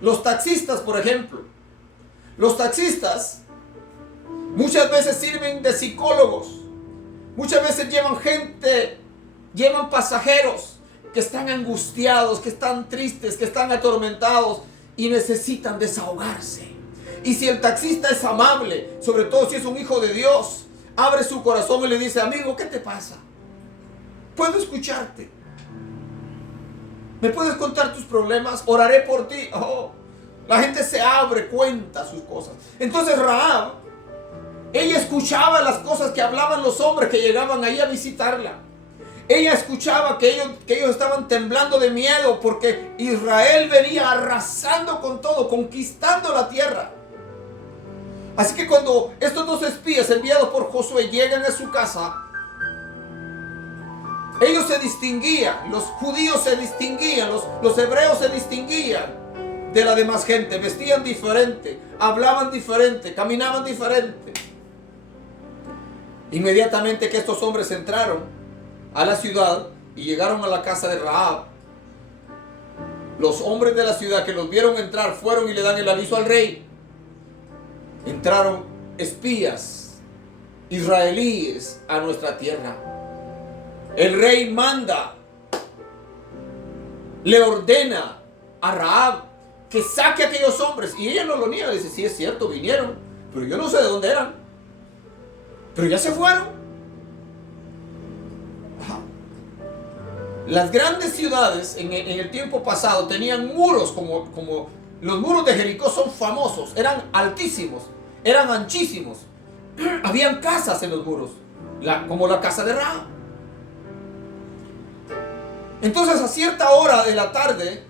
Los taxistas, por ejemplo. Los taxistas muchas veces sirven de psicólogos. Muchas veces llevan pasajeros que están angustiados, que están tristes, que están atormentados y necesitan desahogarse. Y si el taxista es amable, sobre todo si es un hijo de Dios, abre su corazón y le dice: amigo, ¿qué te pasa? Puedo escucharte. ¿Me puedes contar tus problemas? Oraré por ti. Oh, la gente se abre, cuenta sus cosas. Entonces Rahab, ella escuchaba las cosas que hablaban los hombres que llegaban ahí a visitarla. Ella escuchaba que ellos estaban temblando de miedo porque Israel venía arrasando con todo, conquistando la tierra. Así que cuando estos 2 espías enviados por Josué llegan a su casa, ellos se distinguían, los judíos se distinguían, los hebreos se distinguían de la demás gente. Vestían diferente, hablaban diferente, caminaban diferente. Inmediatamente que estos hombres entraron a la ciudad y llegaron a la casa de Rahab, los hombres de la ciudad que los vieron entrar fueron y le dan el aviso al rey. Entraron espías israelíes a nuestra tierra. El rey manda, le ordena a Rahab que saque a aquellos hombres. Y ella no lo niega, dice: sí, es cierto, vinieron, pero yo no sé de dónde eran. Pero ya se fueron. Ajá. Las grandes ciudades en el tiempo pasado tenían muros como los muros de Jericó son famosos. Eran altísimos, eran anchísimos. Habían casas en los muros, como la casa de Rahab. Entonces a cierta hora de la tarde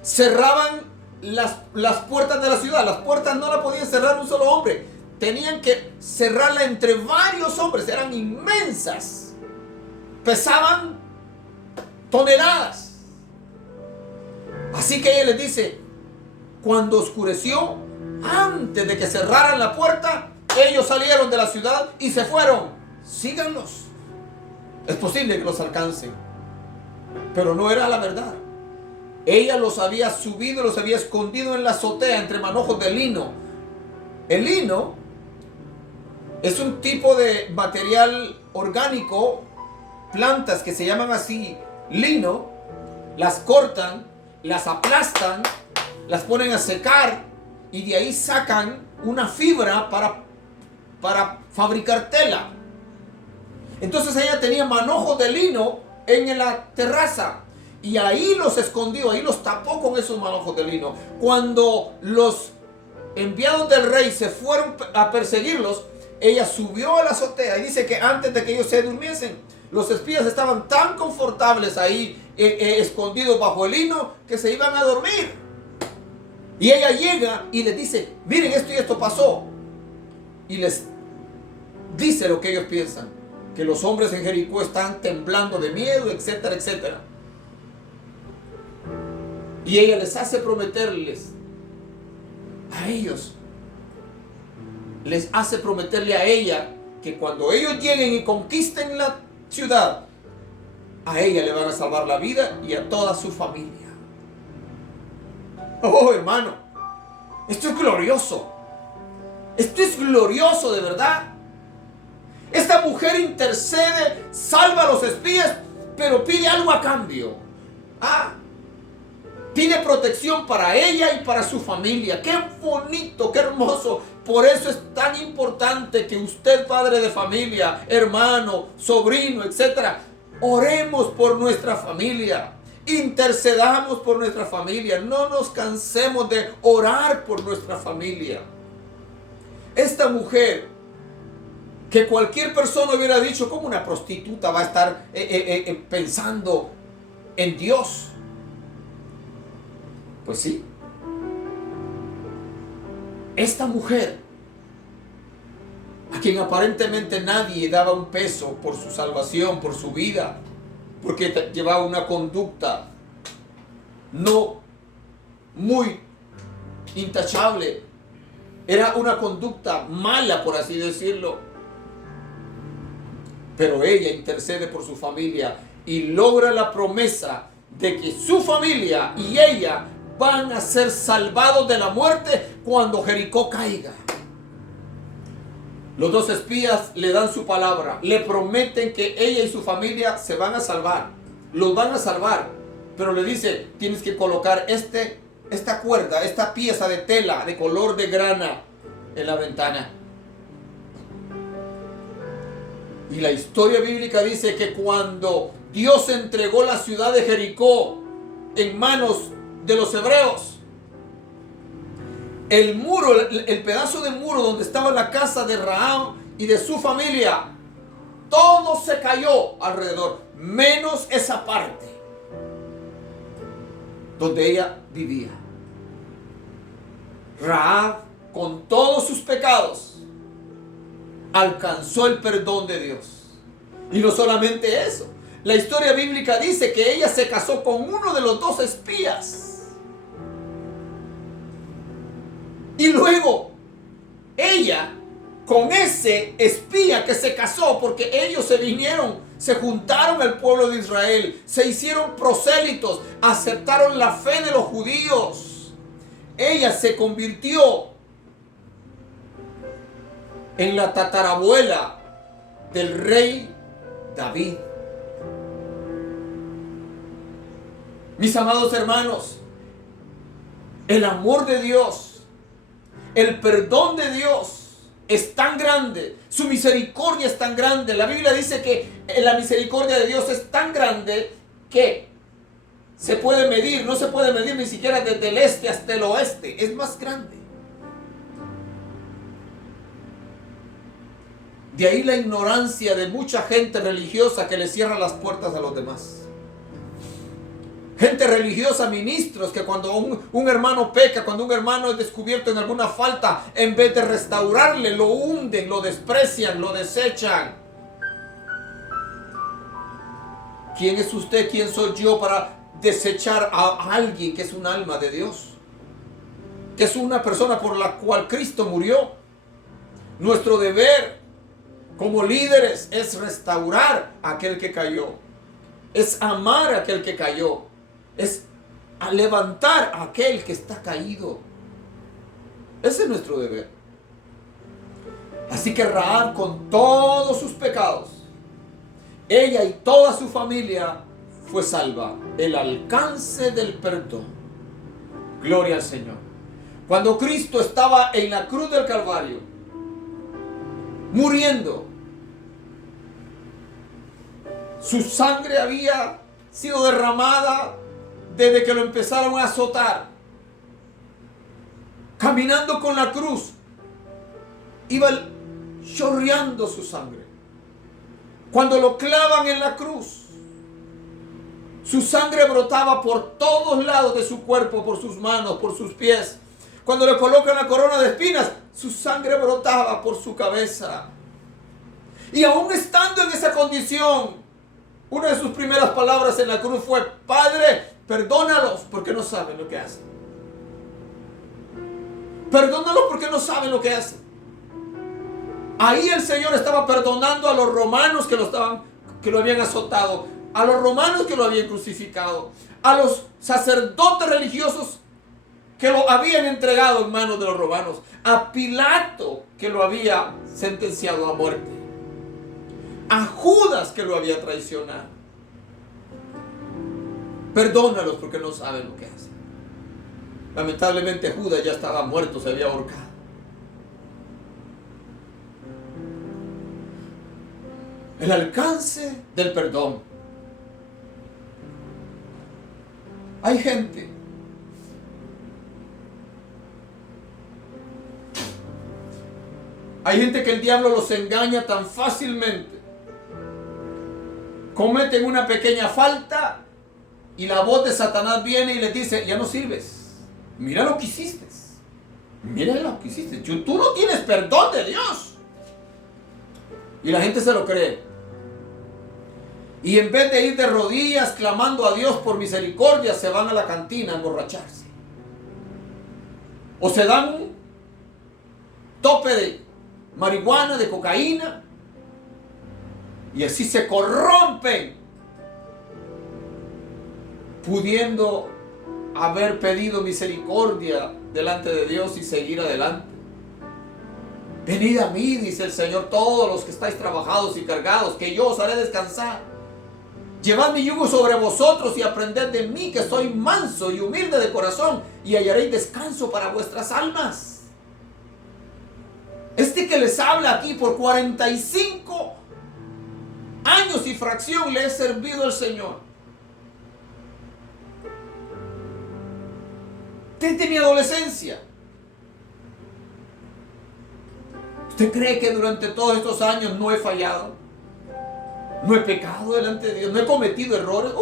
cerraban las puertas de la ciudad. Las puertas no las podían cerrar un solo hombre. Tenían que cerrarla entre varios hombres. Eran inmensas. Pesaban toneladas. Así que ella les dice: cuando oscureció, antes de que cerraran la puerta, ellos salieron de la ciudad y se fueron. Síganlos. Es posible que los alcancen. Pero no era la verdad. Ella los había subido, los había escondido en la azotea entre manojos de lino. El lino es un tipo de material orgánico, plantas que se llaman así lino. Las cortan, las aplastan, las ponen a secar y de ahí sacan una fibra para fabricar tela. Entonces ella tenía manojos de lino en la terraza y ahí los escondió, ahí los tapó con esos manojos de lino. Cuando los enviados del rey se fueron a perseguirlos, ella subió a la azotea y dice que antes de que ellos se durmiesen, los espías estaban tan confortables ahí escondidos bajo el lino que se iban a dormir. Y ella llega y les dice: miren, esto y esto pasó. Y les dice lo que ellos piensan: que los hombres en Jericó están temblando de miedo, etcétera, etcétera. Y ella les hace prometerles a ellos, les hace prometerle a ella que cuando ellos lleguen y conquisten la ciudad, a ella le van a salvar la vida y a toda su familia. Oh, hermano, Esto es glorioso. Esto es glorioso de verdad. Esta mujer intercede, salva a los espías, pero pide algo a cambio. Pide protección para ella y para su familia. Qué bonito, qué hermoso. Por eso es tan importante que usted, padre de familia, hermano, sobrino, etcétera, oremos por nuestra familia. Intercedamos por nuestra familia. No nos cansemos de orar por nuestra familia. Esta mujer, que cualquier persona hubiera dicho, como una prostituta va a estar pensando en Dios. Pues sí. Esta mujer, a quien aparentemente nadie daba un peso por su salvación, por su vida, porque llevaba una conducta no muy intachable, era una conducta mala, por así decirlo, pero ella intercede por su familia y logra la promesa de que su familia y ella van a ser salvados de la muerte cuando Jericó caiga. Los dos espías le dan su palabra, le prometen que ella y su familia se van a salvar, los van a salvar, pero le dice, tienes que colocar esta cuerda, esta pieza de tela de color de grana en la ventana. Y la historia bíblica dice que cuando Dios entregó la ciudad de Jericó en manos de los hebreos, el muro, el pedazo de muro donde estaba la casa de Rahab y de su familia, todo se cayó alrededor, menos esa parte donde ella vivía. Rahab, con todos sus pecados, alcanzó el perdón de Dios. Y no solamente eso, la historia bíblica dice que ella se casó con uno de los dos espías. Y luego, ella, con ese espía que se casó, porque ellos se juntaron al pueblo de Israel, se hicieron prosélitos, aceptaron la fe de los judíos. Ella se convirtió en la tatarabuela del rey David. Mis amados hermanos, el amor de Dios, el perdón de Dios es tan grande, su misericordia es tan grande. La Biblia dice que la misericordia de Dios es tan grande que se puede medir, no se puede medir ni siquiera desde el este hasta el oeste, es más grande. De ahí la ignorancia de mucha gente religiosa que le cierra las puertas a los demás. Gente religiosa, ministros, que cuando un hermano peca, cuando un hermano es descubierto en alguna falta, en vez de restaurarle, lo hunden, lo desprecian, lo desechan. ¿Quién es usted? ¿Quién soy yo para desechar a alguien que es un alma de Dios? Que es una persona por la cual Cristo murió. Nuestro deber como líderes es restaurar a aquel que cayó. Es amar a aquel que cayó. Es a levantar a aquel que está caído. Ese es nuestro deber. Así que Rahab, con todos sus pecados, ella y toda su familia fue salva. El alcance del perdón. Gloria al Señor. Cuando Cristo estaba en la cruz del Calvario, muriendo, su sangre había sido derramada desde que lo empezaron a azotar. Caminando con la cruz, iba chorreando su sangre. Cuando lo clavan en la cruz, su sangre brotaba por todos lados de su cuerpo, por sus manos, por sus pies. Cuando le colocan la corona de espinas, su sangre brotaba por su cabeza. Y aún estando en esa condición, una de sus primeras palabras en la cruz fue: Padre, perdónalos porque no saben lo que hacen. Perdónalos porque no saben lo que hacen. Ahí el Señor estaba perdonando a los romanos que lo habían azotado, a los romanos que lo habían crucificado, a los sacerdotes religiosos que lo habían entregado en manos de los romanos, a Pilato, que lo había sentenciado a muerte, a Judas, que lo había traicionado. Perdónalos porque no saben lo que hacen. Lamentablemente Judas ya estaba muerto, se había ahorcado. El alcance del perdón. Hay gente que el diablo los engaña tan fácilmente. Cometen una pequeña falta y la voz de Satanás viene y les dice: ya no sirves. Mira lo que hiciste. Mira lo que hiciste. Tú no tienes perdón de Dios. Y la gente se lo cree. Y en vez de ir de rodillas clamando a Dios por misericordia, se van a la cantina a emborracharse. O se dan un tope de marihuana, de cocaína. Y así se corrompen, pudiendo haber pedido misericordia delante de Dios y seguir adelante. Venid a mí, dice el Señor, todos los que estáis trabajados y cargados, que yo os haré descansar. Llevad mi yugo sobre vosotros y aprended de mí, que soy manso y humilde de corazón, y hallaréis descanso para vuestras almas. Este que les habla aquí, por 45 años y fracción le he servido al Señor. Desde mi adolescencia. ¿Usted cree que durante todos estos años no he fallado? ¿No he pecado delante de Dios? ¿No he cometido errores?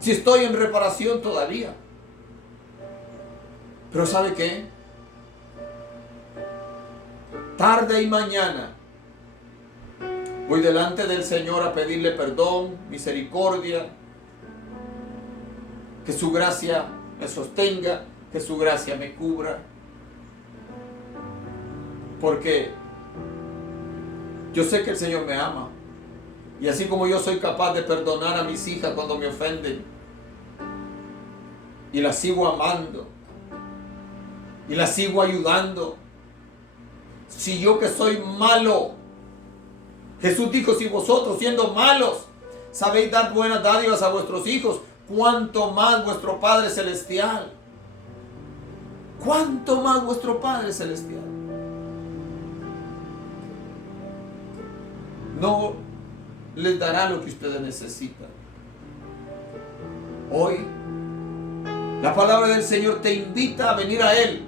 Si estoy en reparación todavía. Pero ¿sabe qué? Tarde y mañana voy delante del Señor a pedirle perdón, misericordia, que su gracia me sostenga, que su gracia me cubra. Porque yo sé que el Señor me ama. Y así como yo soy capaz de perdonar a mis hijas cuando me ofenden, y las sigo amando, y las sigo ayudando, si yo que soy malo, Jesús dijo: si vosotros siendo malos sabéis dar buenas dádivas a vuestros hijos, cuánto más vuestro Padre Celestial. Cuánto más vuestro Padre Celestial no les dará lo que ustedes necesitan. Hoy la palabra del Señor te invita a venir a Él,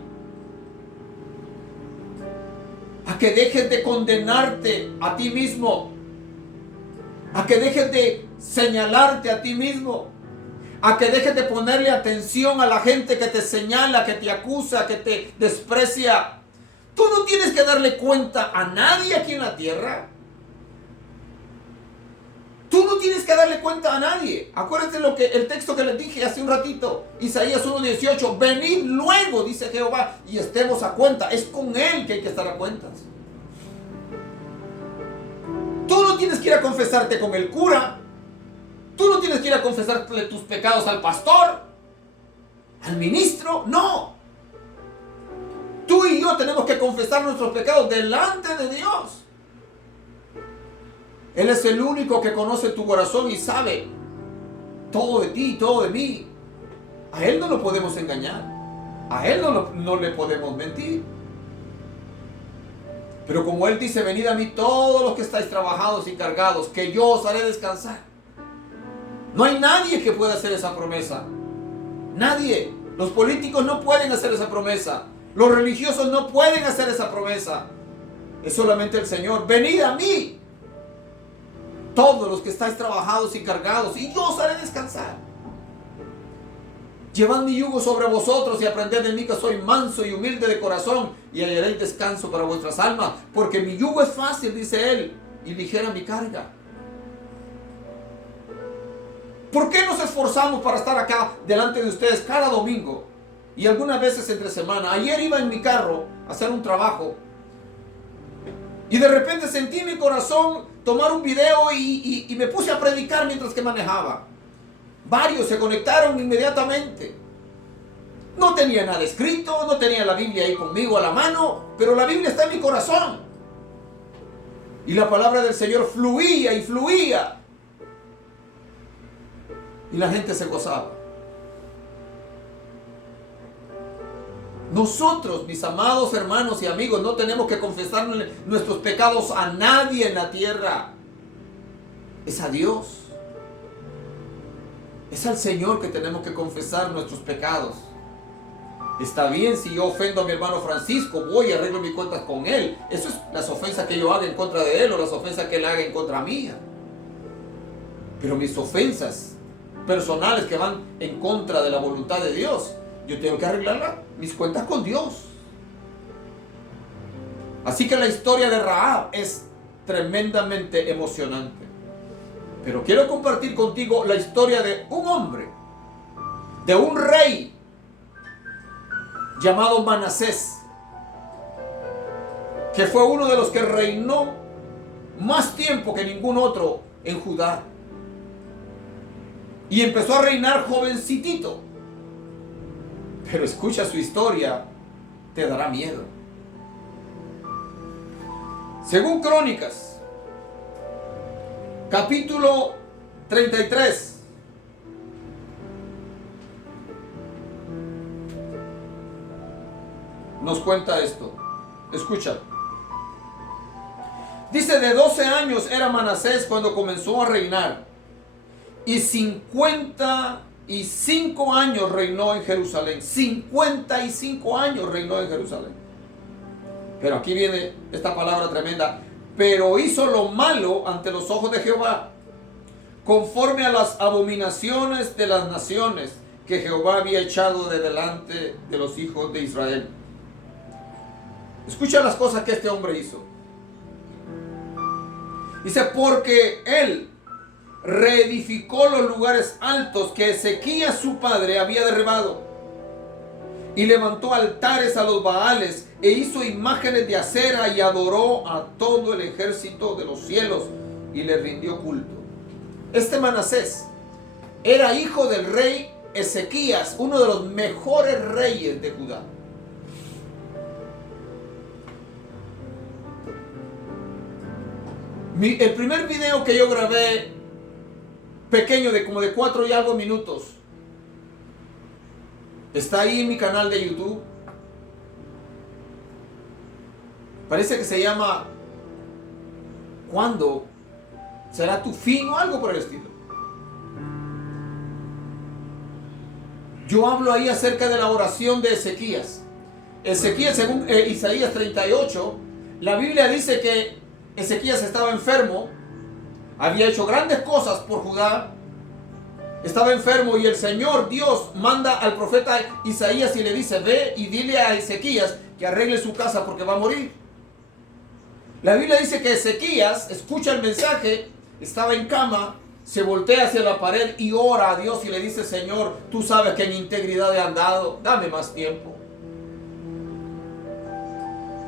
a que dejes de condenarte a ti mismo, a que dejes de señalarte a ti mismo, a que dejes de ponerle atención a la gente que te señala, que te acusa, que te desprecia. Tú no tienes que darle cuenta a nadie aquí en la tierra. Tú no tienes que darle cuenta a nadie. Acuérdense el texto que les dije hace un ratito, Isaías 1:18. Venid luego, dice Jehová, y estemos a cuenta. Es con Él que hay que estar a cuentas. Tú no tienes que ir a confesarte con el cura. Tú no tienes que ir a confesarle tus pecados al pastor, al ministro. No. Tú y yo tenemos que confesar nuestros pecados delante de Dios. Él es el único que conoce tu corazón y sabe todo de ti, todo de mí. A Él no lo podemos engañar. A Él no le podemos mentir. Pero como Él dice: venid a mí todos los que estáis trabajados y cargados, que yo os haré descansar. No hay nadie que pueda hacer esa promesa. Nadie. Los políticos no pueden hacer esa promesa. Los religiosos no pueden hacer esa promesa. Es solamente el Señor. Venid a mí todos los que estáis trabajados y cargados, y yo os haré descansar. Llevad mi yugo sobre vosotros y aprended de mí, que soy manso y humilde de corazón, y hallaréis descanso para vuestras almas, porque mi yugo es fácil, dice Él, y ligera mi carga. ¿Por qué nos esforzamos para estar acá delante de ustedes cada domingo y algunas veces entre semana? Ayer iba en mi carro a hacer un trabajo y de repente sentí en mi corazón tomar un video y me puse a predicar mientras que manejaba. Varios se conectaron inmediatamente. No tenía nada escrito, no tenía la Biblia ahí conmigo a la mano, pero la Biblia está en mi corazón. Y la palabra del Señor fluía y fluía. Y la gente se gozaba. Nosotros, mis amados hermanos y amigos, no tenemos que confesar nuestros pecados a nadie en la tierra. Es a Dios. Es al Señor que tenemos que confesar nuestros pecados. Está bien si yo ofendo a mi hermano Francisco, voy y arreglo mis cuentas con él. Eso es las ofensas que yo haga en contra de él o las ofensas que él haga en contra mía. Pero mis ofensas personales que van en contra de la voluntad de Dios, yo tengo que arreglar mis cuentas con Dios. Así que la historia de Rahab es tremendamente emocionante. Pero quiero compartir contigo la historia de un hombre, de un rey llamado Manasés, que fue uno de los que reinó más tiempo que ningún otro en Judá. Y empezó a reinar jovencitito. Pero escucha su historia, te dará miedo. Según Crónicas, capítulo 33. Nos cuenta esto. Escucha. Dice, de 12 años era Manasés cuando comenzó a reinar. Y 55 años reinó en Jerusalén. 55 años reinó en Jerusalén. Pero aquí viene esta palabra tremenda. Pero hizo lo malo ante los ojos de Jehová, conforme a las abominaciones de las naciones que Jehová había echado de delante de los hijos de Israel. Escucha las cosas que este hombre hizo. Dice, porque él reedificó los lugares altos que Ezequías su padre había derribado, y levantó altares a los Baales, e hizo imágenes de acera, y adoró a todo el ejército de los cielos, y le rindió culto. Este Manasés era hijo del rey Ezequías, uno de los mejores reyes de Judá. El primer video que yo grabé, pequeño, de como de 4 y algo minutos, está ahí en mi canal de YouTube. Parece que se llama ¿Cuándo será tu fin? O algo por el estilo. Yo hablo ahí acerca de la oración de Ezequías. Ezequías, según Isaías 38, la Biblia dice que Ezequías estaba enfermo, había hecho grandes cosas por Judá, estaba enfermo, y el Señor Dios manda al profeta Isaías y le dice, ve y dile a Ezequías que arregle su casa porque va a morir. La Biblia dice que Ezequías escucha el mensaje, estaba en cama, se voltea hacia la pared y ora a Dios y le dice, Señor, tú sabes que en integridad he andado, dame más tiempo.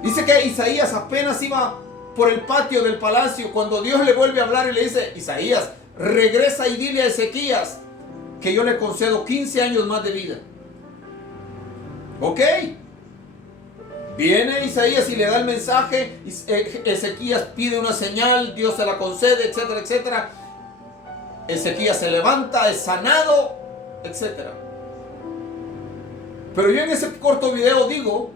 Dice que Isaías apenas iba por el patio del palacio cuando Dios le vuelve a hablar y le dice, Isaías, regresa y dile a Ezequías que yo le concedo 15 años más de vida. Ok. Viene Isaías y le da el mensaje, Ezequías pide una señal, Dios se la concede, etcétera, etcétera. Ezequías se levanta, es sanado, etcétera. Pero yo en ese corto video digo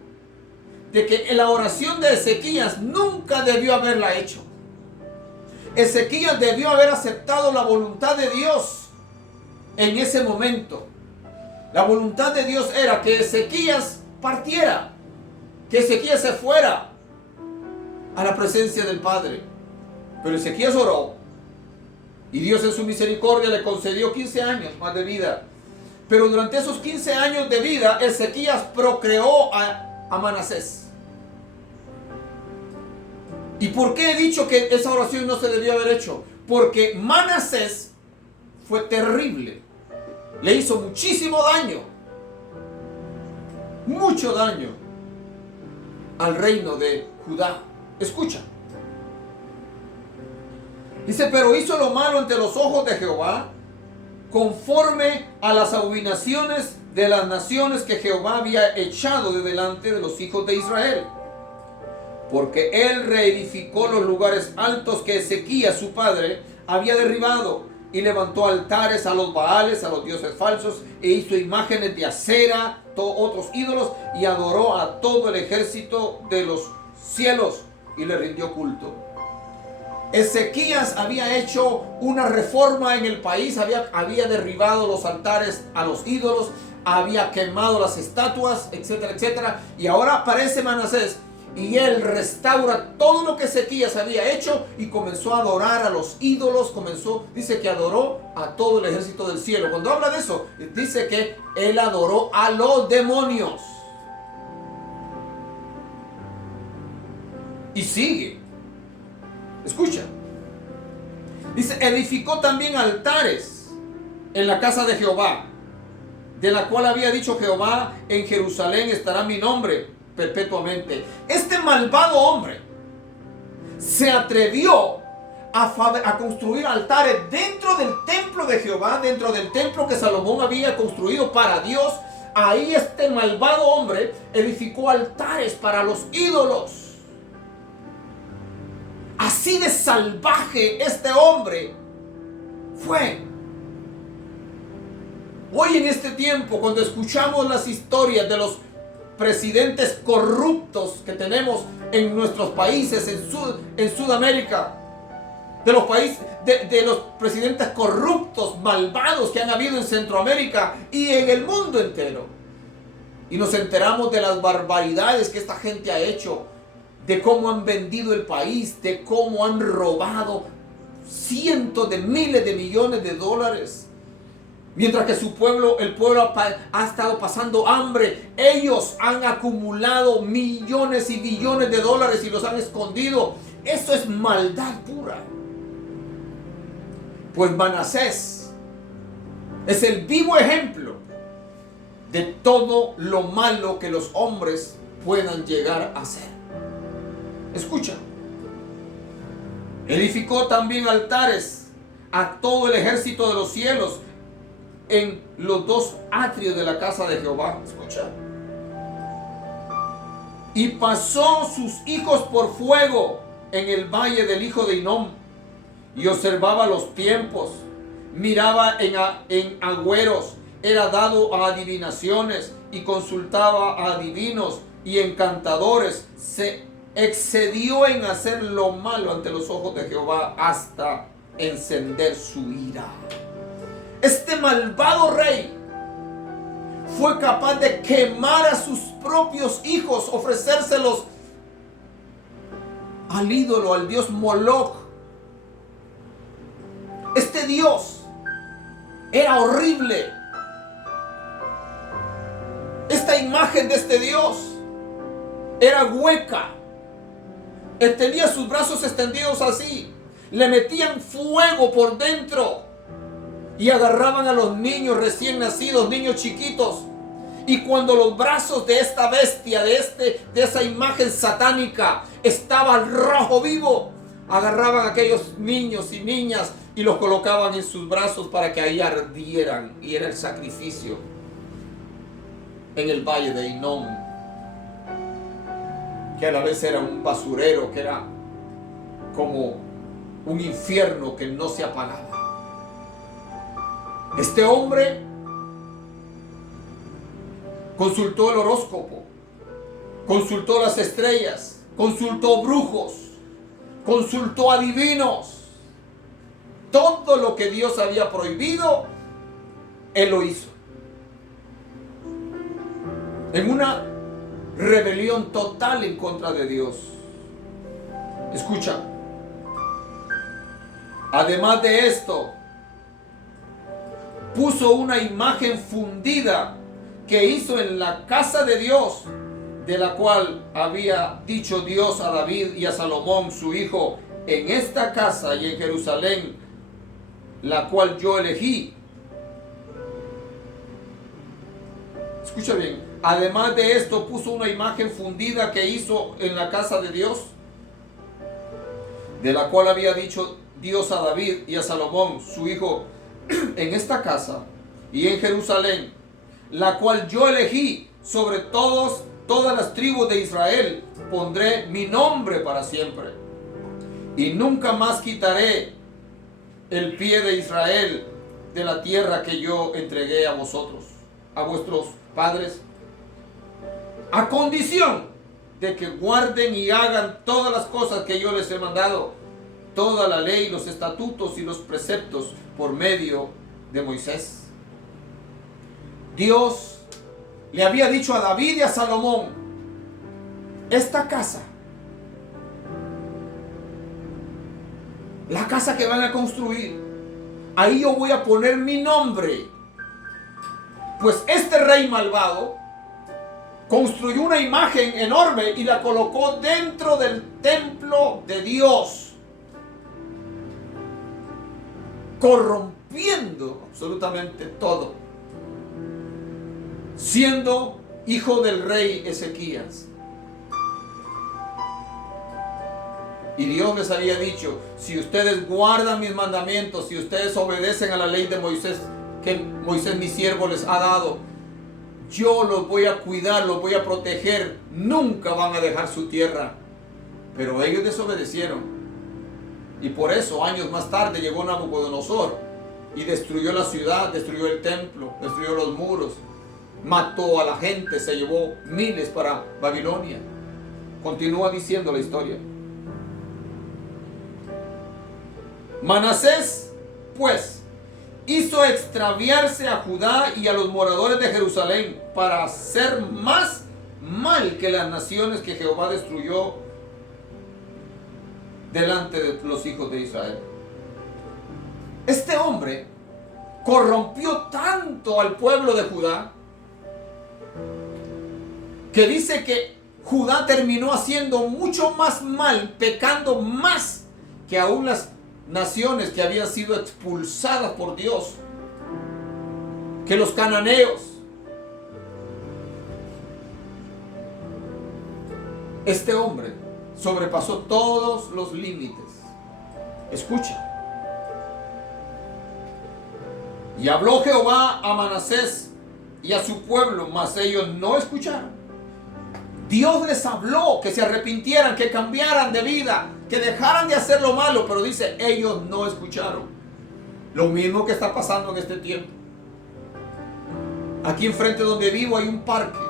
de que la oración de Ezequías nunca debió haberla hecho. Ezequías debió haber aceptado la voluntad de Dios en ese momento. La voluntad de Dios era que Ezequías partiera, que Ezequías se fuera a la presencia del Padre. Pero Ezequías oró y Dios en su misericordia le concedió 15 años más de vida. Pero durante esos 15 años de vida, Ezequías procreó a Manasés. ¿Y por qué he dicho que esa oración no se debió haber hecho? Porque Manasés fue terrible. Le hizo muchísimo daño. Mucho daño al reino de Judá. Escucha. Dice, pero hizo lo malo ante los ojos de Jehová, conforme a las abominaciones de las naciones que Jehová había echado de delante de los hijos de Israel. Porque él reedificó los lugares altos que Ezequías su padre había derribado, y levantó altares a los Baales, a los dioses falsos, e hizo imágenes de acera, otros ídolos, y adoró a todo el ejército de los cielos, y le rindió culto. Ezequías había hecho una reforma en el país, había derribado los altares a los ídolos, había quemado las estatuas, etcétera, etcétera. Y ahora aparece Manasés y él restaura todo lo que Ezequías había hecho y comenzó a adorar a los ídolos. Dice que adoró a todo el ejército del cielo. Cuando habla de eso, dice que él adoró a los demonios. Y sigue. Escucha. Dice, edificó también altares en la casa de Jehová, de la cual había dicho Jehová: en Jerusalén estará mi nombre perpetuamente. Este malvado hombre se atrevió a construir altares dentro del templo de Jehová, dentro del templo que Salomón había construido para Dios. Ahí este malvado hombre edificó altares para los ídolos. Así de salvaje este hombre fue. Hoy en este tiempo, cuando escuchamos las historias de los presidentes corruptos que tenemos en nuestros países, en Sudamérica, de los presidentes corruptos, malvados que han habido en Centroamérica y en el mundo entero, y nos enteramos de las barbaridades que esta gente ha hecho, de cómo han vendido el país, de cómo han robado cientos de miles de millones de dólares. Mientras que el pueblo ha estado pasando hambre, ellos han acumulado millones y billones de dólares y los han escondido. Eso es maldad pura. Pues Manasés es el vivo ejemplo de todo lo malo que los hombres puedan llegar a hacer. Escucha. Edificó también altares a todo el ejército de los cielos en los dos atrios de la casa de Jehová. Escucha. Y pasó sus hijos por fuego en el valle del hijo de Hinnom, y observaba los tiempos, miraba en agüeros, era dado a adivinaciones y consultaba a adivinos y encantadores. Se excedió en hacer lo malo ante los ojos de Jehová hasta encender su ira. Este malvado rey fue capaz de quemar a sus propios hijos, ofrecérselos al ídolo, al dios Moloch. Este dios era horrible. Esta imagen de este dios era hueca. Él tenía sus brazos extendidos así. Le metían fuego por dentro. Y agarraban a los niños recién nacidos, niños chiquitos. Y cuando los brazos de esta bestia, de esa imagen satánica, estaban rojo vivo, agarraban a aquellos niños y niñas y los colocaban en sus brazos para que ahí ardieran. Y era el sacrificio en el valle de Hinnom, que a la vez era un basurero, que era como un infierno que no se apagaba. Este hombre consultó el horóscopo, consultó las estrellas, consultó brujos, consultó adivinos. Todo lo que Dios había prohibido, él lo hizo. En una rebelión total en contra de Dios. Escucha. Además de esto, puso una imagen fundida que hizo en la casa de Dios, de la cual había dicho Dios a David y a Salomón su hijo: en esta casa y en Jerusalén, la cual yo elegí. Escucha bien. Además de esto, puso una imagen fundida que hizo en la casa de Dios, de la cual había dicho Dios a David y a Salomón su hijo: en esta casa y en Jerusalén, la cual yo elegí sobre todas las tribus de Israel, pondré mi nombre para siempre. Y nunca más quitaré el pie de Israel de la tierra que yo entregué a vosotros, a vuestros padres, a condición de que guarden y hagan todas las cosas que yo les he mandado, toda la ley, los estatutos y los preceptos por medio de Moisés. Dios le había dicho a David y a Salomón: esta casa, la casa que van a construir, ahí yo voy a poner mi nombre. Pues este rey malvado construyó una imagen enorme y la colocó dentro del templo de Dios, corrompiendo absolutamente todo, siendo hijo del rey Ezequías. Y Dios les había dicho: si ustedes guardan mis mandamientos, si ustedes obedecen a la ley de Moisés, que Moisés mi siervo les ha dado, yo los voy a cuidar, los voy a proteger, nunca van a dejar su tierra. Pero ellos desobedecieron. Y por eso años más tarde llegó Nabucodonosor y destruyó la ciudad, destruyó el templo, destruyó los muros, mató a la gente, se llevó miles para Babilonia. Continúa diciendo la historia. Manasés, pues, hizo extraviarse a Judá y a los moradores de Jerusalén para hacer más mal que las naciones que Jehová destruyó delante de los hijos de Israel. Este hombre corrompió tanto al pueblo de Judá que dice que Judá terminó haciendo mucho más mal, pecando más que aún las naciones que habían sido expulsadas por Dios, que los cananeos. Este hombre sobrepasó todos los límites. Escucha. Y habló Jehová a Manasés y a su pueblo, mas ellos no escucharon. Dios les habló que se arrepintieran, que cambiaran de vida, que dejaran de hacer lo malo, pero dice, ellos no escucharon. Lo mismo que está pasando en este tiempo. Aquí enfrente donde vivo hay un parque.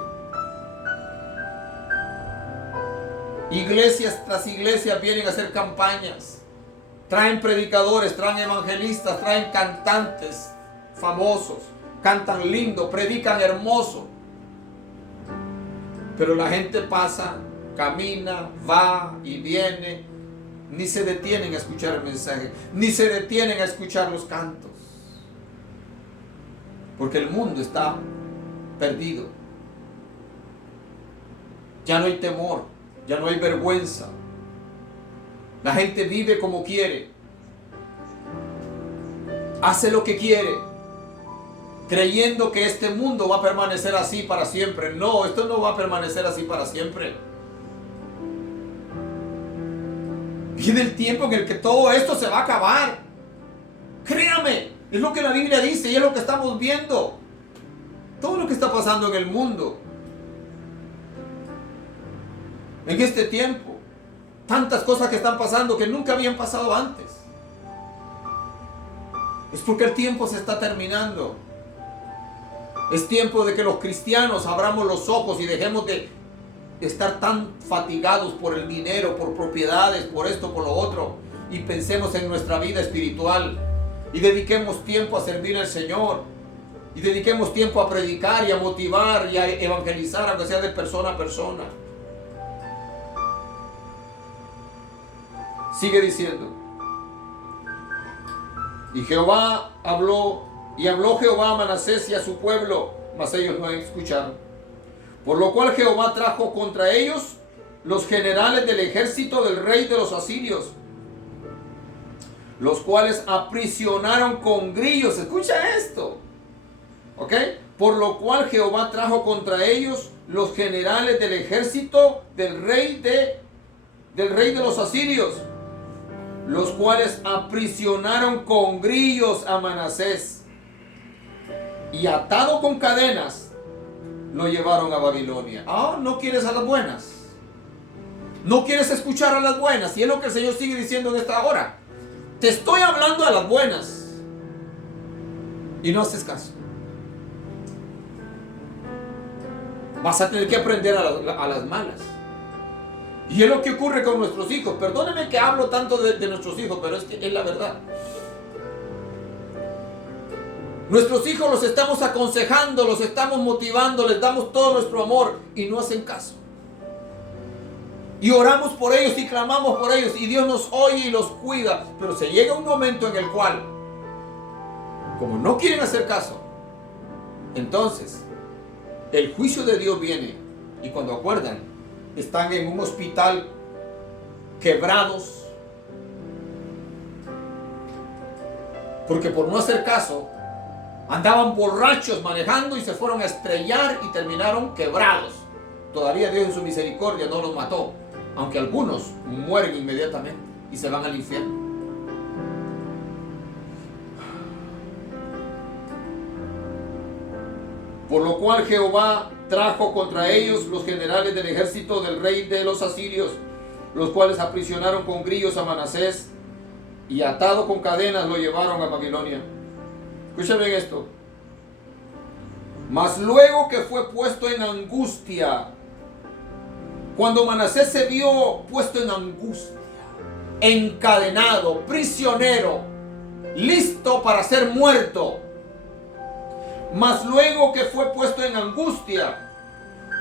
Iglesias tras iglesias vienen a hacer campañas. Traen predicadores, traen evangelistas, traen cantantes famosos. Cantan lindo, predican hermoso. Pero la gente pasa, camina, va y viene. Ni se detienen a escuchar el mensaje, ni se detienen a escuchar los cantos. Porque el mundo está perdido. Ya no hay temor, ya no hay vergüenza. La gente vive como quiere. Hace lo que quiere, creyendo que este mundo va a permanecer así para siempre. No, esto no va a permanecer así para siempre. Viene el tiempo en el que todo esto se va a acabar. Créame, es lo que la Biblia dice y es lo que estamos viendo. Todo lo que está pasando en el mundo. En este tiempo. Tantas cosas que están pasando que nunca habían pasado antes. Es porque el tiempo se está terminando. Es tiempo de que los cristianos abramos los ojos y dejemos de estar tan fatigados por el dinero, por propiedades, por esto, por lo otro, y pensemos en nuestra vida espiritual y dediquemos tiempo a servir al Señor y dediquemos tiempo a predicar y a motivar y a evangelizar, aunque sea de persona a persona. Sigue diciendo: y Jehová habló, y habló Jehová a Manasés y a su pueblo, mas ellos no escucharon. Por lo cual Jehová trajo contra ellos los generales del ejército del rey de los asirios, los cuales aprisionaron con grillos. Escucha esto, ¿ok? Por lo cual Jehová trajo contra ellos los generales del ejército del rey de los asirios, los cuales aprisionaron con grillos a Manasés, y atado con cadenas lo llevaron a Babilonia. Ah, no quieres a las buenas. No quieres escuchar a las buenas. Y es lo que el Señor sigue diciendo en esta hora. Te estoy hablando a las buenas. Y no haces caso. Vas a tener que aprender a las malas. Y es lo que ocurre con nuestros hijos. Perdónenme que hablo tanto de nuestros hijos, pero es que es la verdad. Nuestros hijos los estamos aconsejando, los estamos motivando, les damos todo nuestro amor y no hacen caso. Y oramos por ellos y clamamos por ellos y Dios nos oye y los cuida. Pero se llega un momento en el cual, como no quieren hacer caso, entonces el juicio de Dios viene. Y cuando acuerdan, están en un hospital quebrados. Porque por no hacer caso, andaban borrachos manejando y se fueron a estrellar y terminaron quebrados. Todavía Dios en su misericordia no los mató, aunque algunos mueren inmediatamente y se van al infierno. Por lo cual Jehová trajo contra ellos los generales del ejército del rey de los asirios, los cuales aprisionaron con grillos a Manasés y atado con cadenas lo llevaron a Babilonia. Escuchen bien esto. Mas luego que fue puesto en angustia, cuando Manasés se vio puesto en angustia, encadenado, prisionero, listo para ser muerto, mas luego que fue puesto en angustia,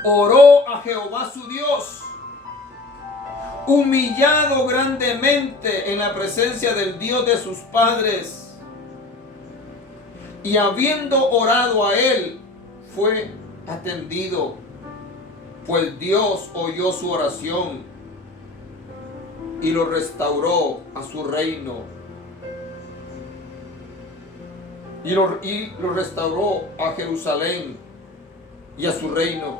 oró a Jehová su Dios, humillado grandemente en la presencia del Dios de sus padres. Y habiendo orado a él, fue atendido, pues Dios oyó su oración y lo restauró a su reino. Y lo restauró a Jerusalén y a su reino.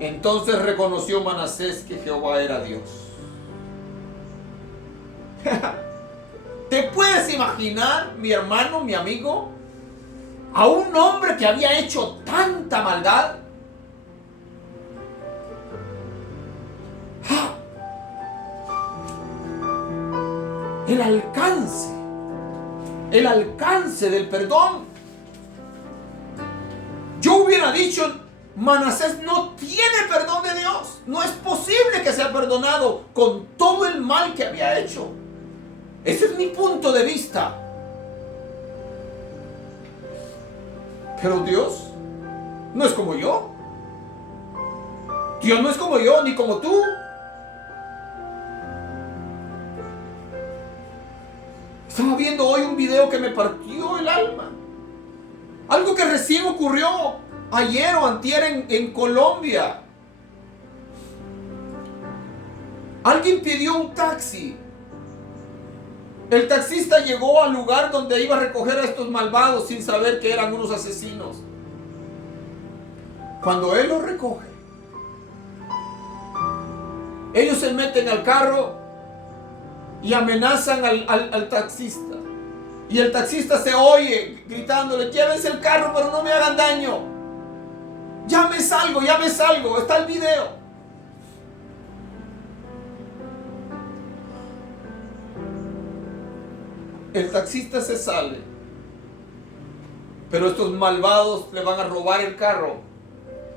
Entonces reconoció Manasés que Jehová era Dios. ¿Te puedes imaginar, mi hermano, mi amigo, a un hombre que había hecho tanta maldad? El alcance del perdón. Yo hubiera dicho, Manasés no tiene perdón de Dios. No es posible que sea perdonado con todo el mal que había hecho. Ese es mi punto de vista. Pero Dios no es como yo. Dios no es como yo, ni como tú. Estaba viendo hoy un video que me partió el alma. Algo que recién ocurrió ayer o antier en Colombia. Alguien pidió un taxi. El taxista llegó al lugar donde iba a recoger a estos malvados sin saber que eran unos asesinos. Cuando él los recoge, ellos se meten al carro y amenazan al taxista. Y el taxista se oye gritándole: llévense el carro, pero no me hagan daño. Ya me salgo. Está el video. El taxista se sale, pero estos malvados le van a robar el carro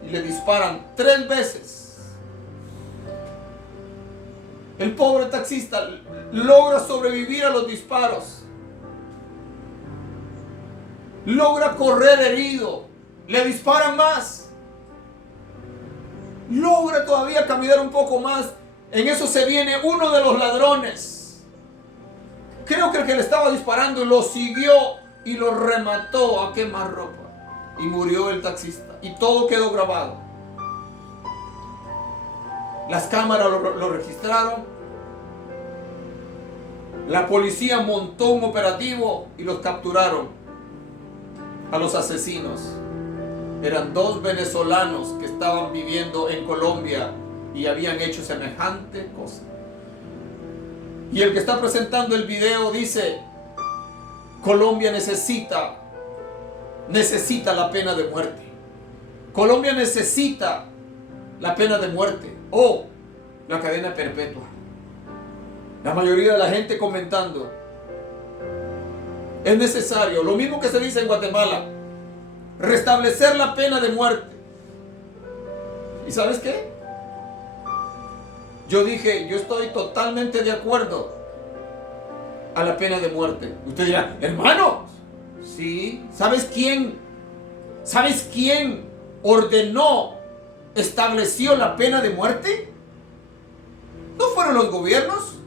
y le disparan 3 veces. El pobre taxista logra sobrevivir a los disparos, logra correr herido, le disparan más, logra todavía caminar un poco más. En eso se viene uno de los ladrones. Creo que el que le estaba disparando lo siguió y lo remató a quemarropa. Y murió el taxista. Y todo quedó grabado. Las cámaras lo registraron. La policía montó un operativo y los capturaron a los asesinos. Eran 2 venezolanos que estaban viviendo en Colombia y habían hecho semejante cosa. Y el que está presentando el video dice: Colombia necesita la pena de muerte. Colombia necesita la pena de muerte o la cadena perpetua. La mayoría de la gente comentando, es necesario, lo mismo que se dice en Guatemala, restablecer la pena de muerte. ¿Y sabes qué? Yo dije, yo estoy totalmente de acuerdo a la pena de muerte. Usted dirá, hermano, sí, ¿sabes quién? ¿Sabes quién ordenó, estableció la pena de muerte? ¿No fueron los gobiernos?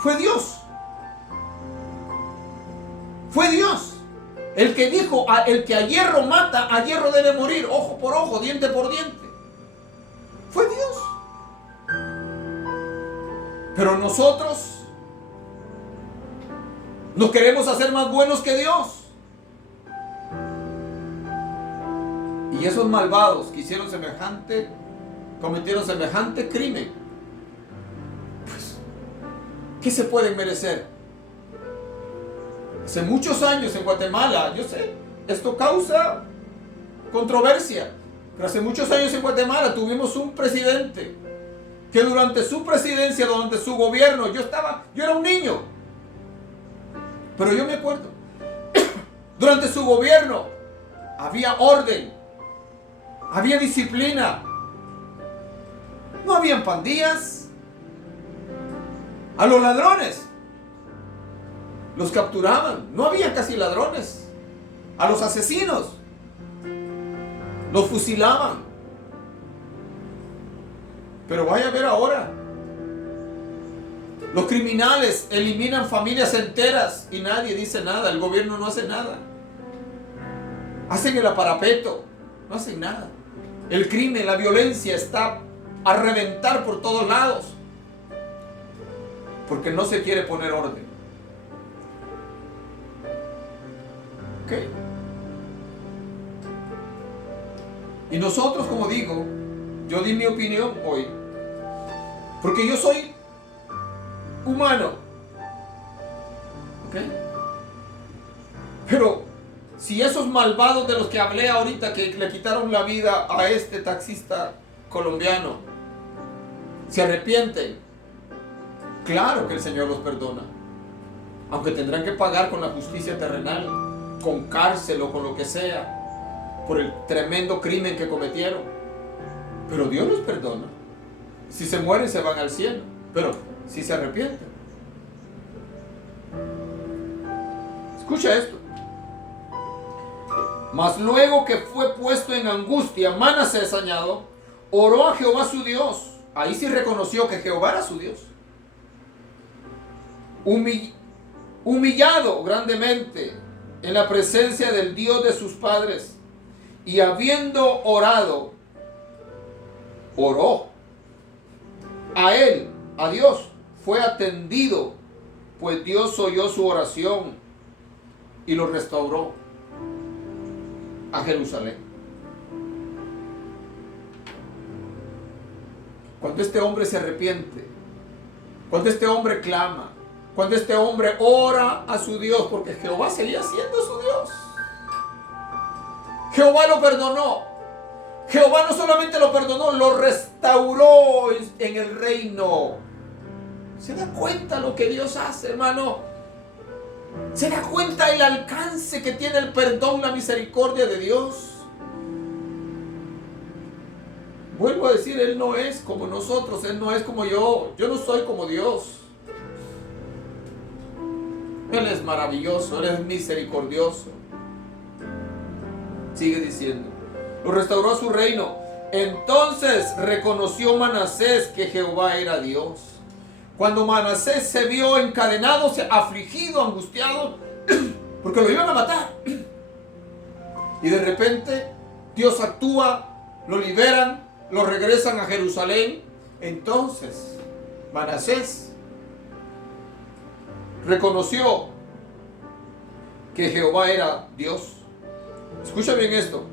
Fue Dios. Fue Dios. El que dijo, el que a hierro mata, a hierro debe morir, ojo por ojo, diente por diente. Fue Dios. Pero nosotros nos queremos hacer más buenos que Dios. Y esos malvados que cometieron semejante crimen, pues, ¿qué se pueden merecer? Hace muchos años en Guatemala, yo sé, esto causa controversia, pero hace muchos años en Guatemala tuvimos un presidente que durante su presidencia, durante su gobierno, yo era un niño, pero yo me acuerdo, durante su gobierno había orden, había disciplina, no habían pandillas. A los ladrones los capturaban, no había casi ladrones. A los asesinos los fusilaban. Pero vaya a ver ahora, los criminales eliminan familias enteras y nadie dice nada, el gobierno no hace nada. Hacen el aparapeto, no hacen nada. El crimen, la violencia está a reventar por todos lados, porque no se quiere poner orden. ¿Ok? Y nosotros, como digo, yo di mi opinión hoy, porque yo soy humano. ¿Ok? Pero si esos malvados de los que hablé ahorita, que le quitaron la vida a este taxista colombiano, se arrepienten, claro que el Señor los perdona, aunque tendrán que pagar con la justicia terrenal, con cárcel o con lo que sea, por el tremendo crimen que cometieron. Pero Dios los perdona. Si se mueren se van al cielo, pero si se arrepienten. Escucha esto. Mas luego que fue puesto en angustia, Manasés, añado, oró a Jehová su Dios. Ahí sí reconoció que Jehová era su Dios. Humillado grandemente en la presencia del Dios de sus padres, y habiendo orado, oró a él, a Dios, fue atendido, pues Dios oyó su oración y lo restauró a Jerusalén. Cuando este hombre se arrepiente, cuando este hombre clama, cuando este hombre ora a su Dios, porque Jehová seguía siendo su Dios, Jehová lo perdonó. Jehová no solamente lo perdonó, lo restauró en el reino. ¿Se da cuenta lo que Dios hace, hermano? ¿Se da cuenta el alcance que tiene el perdón, la misericordia de Dios? Vuelvo a decir, Él no es como nosotros, Él no es como yo. Yo no soy como Dios. Él es maravilloso, Él es misericordioso. Sigue diciendo, lo restauró a su reino. Entonces reconoció Manasés que Jehová era Dios. Cuando Manasés se vio encadenado, afligido, angustiado, porque lo iban a matar, y de repente Dios actúa, lo liberan, lo regresan a Jerusalén. Entonces Manasés reconoció que Jehová era Dios. Escucha bien esto.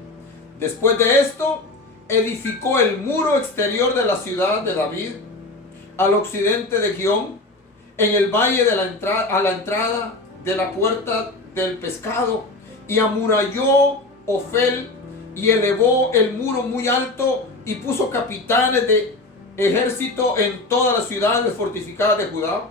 Después de esto, edificó el muro exterior de la ciudad de David, al occidente de Gión, en el valle de a la entrada de la puerta del pescado, y amuralló Ofel, y elevó el muro muy alto y puso capitanes de ejército en todas las ciudades fortificadas de Judá.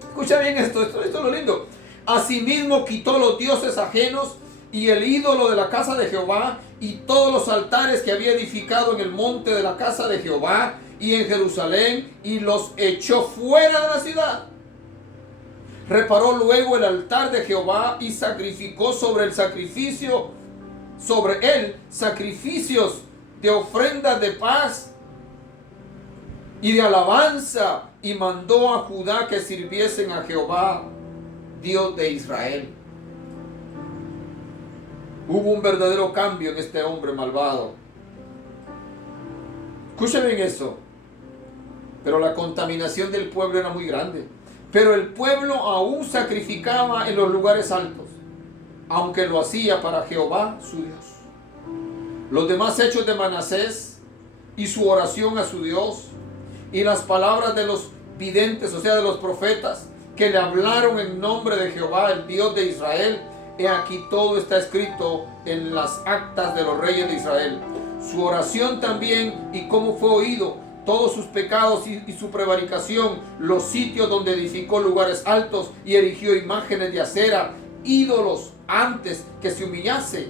Escucha bien esto es lo lindo. Asimismo quitó los dioses ajenos y el ídolo de la casa de Jehová y todos los altares que había edificado en el monte de la casa de Jehová y en Jerusalén, y los echó fuera de la ciudad. Reparó luego el altar de Jehová y sacrificó sobre él sacrificios de ofrendas de paz y de alabanza, y mandó a Judá que sirviesen a Jehová, Dios de Israel. Hubo un verdadero cambio en este hombre malvado. Escuchen bien eso. Pero la contaminación del pueblo era muy grande. Pero el pueblo aún sacrificaba en los lugares altos, aunque lo hacía para Jehová su Dios. Los demás hechos de Manasés y su oración a su Dios y las palabras de los videntes, o sea, de los profetas, que le hablaron en nombre de Jehová, el Dios de Israel. He aquí todo está escrito en las actas de los reyes de Israel. Su oración también y cómo fue oído, todos sus pecados y su prevaricación, los sitios donde edificó lugares altos y erigió imágenes de acera, ídolos antes que se humillase.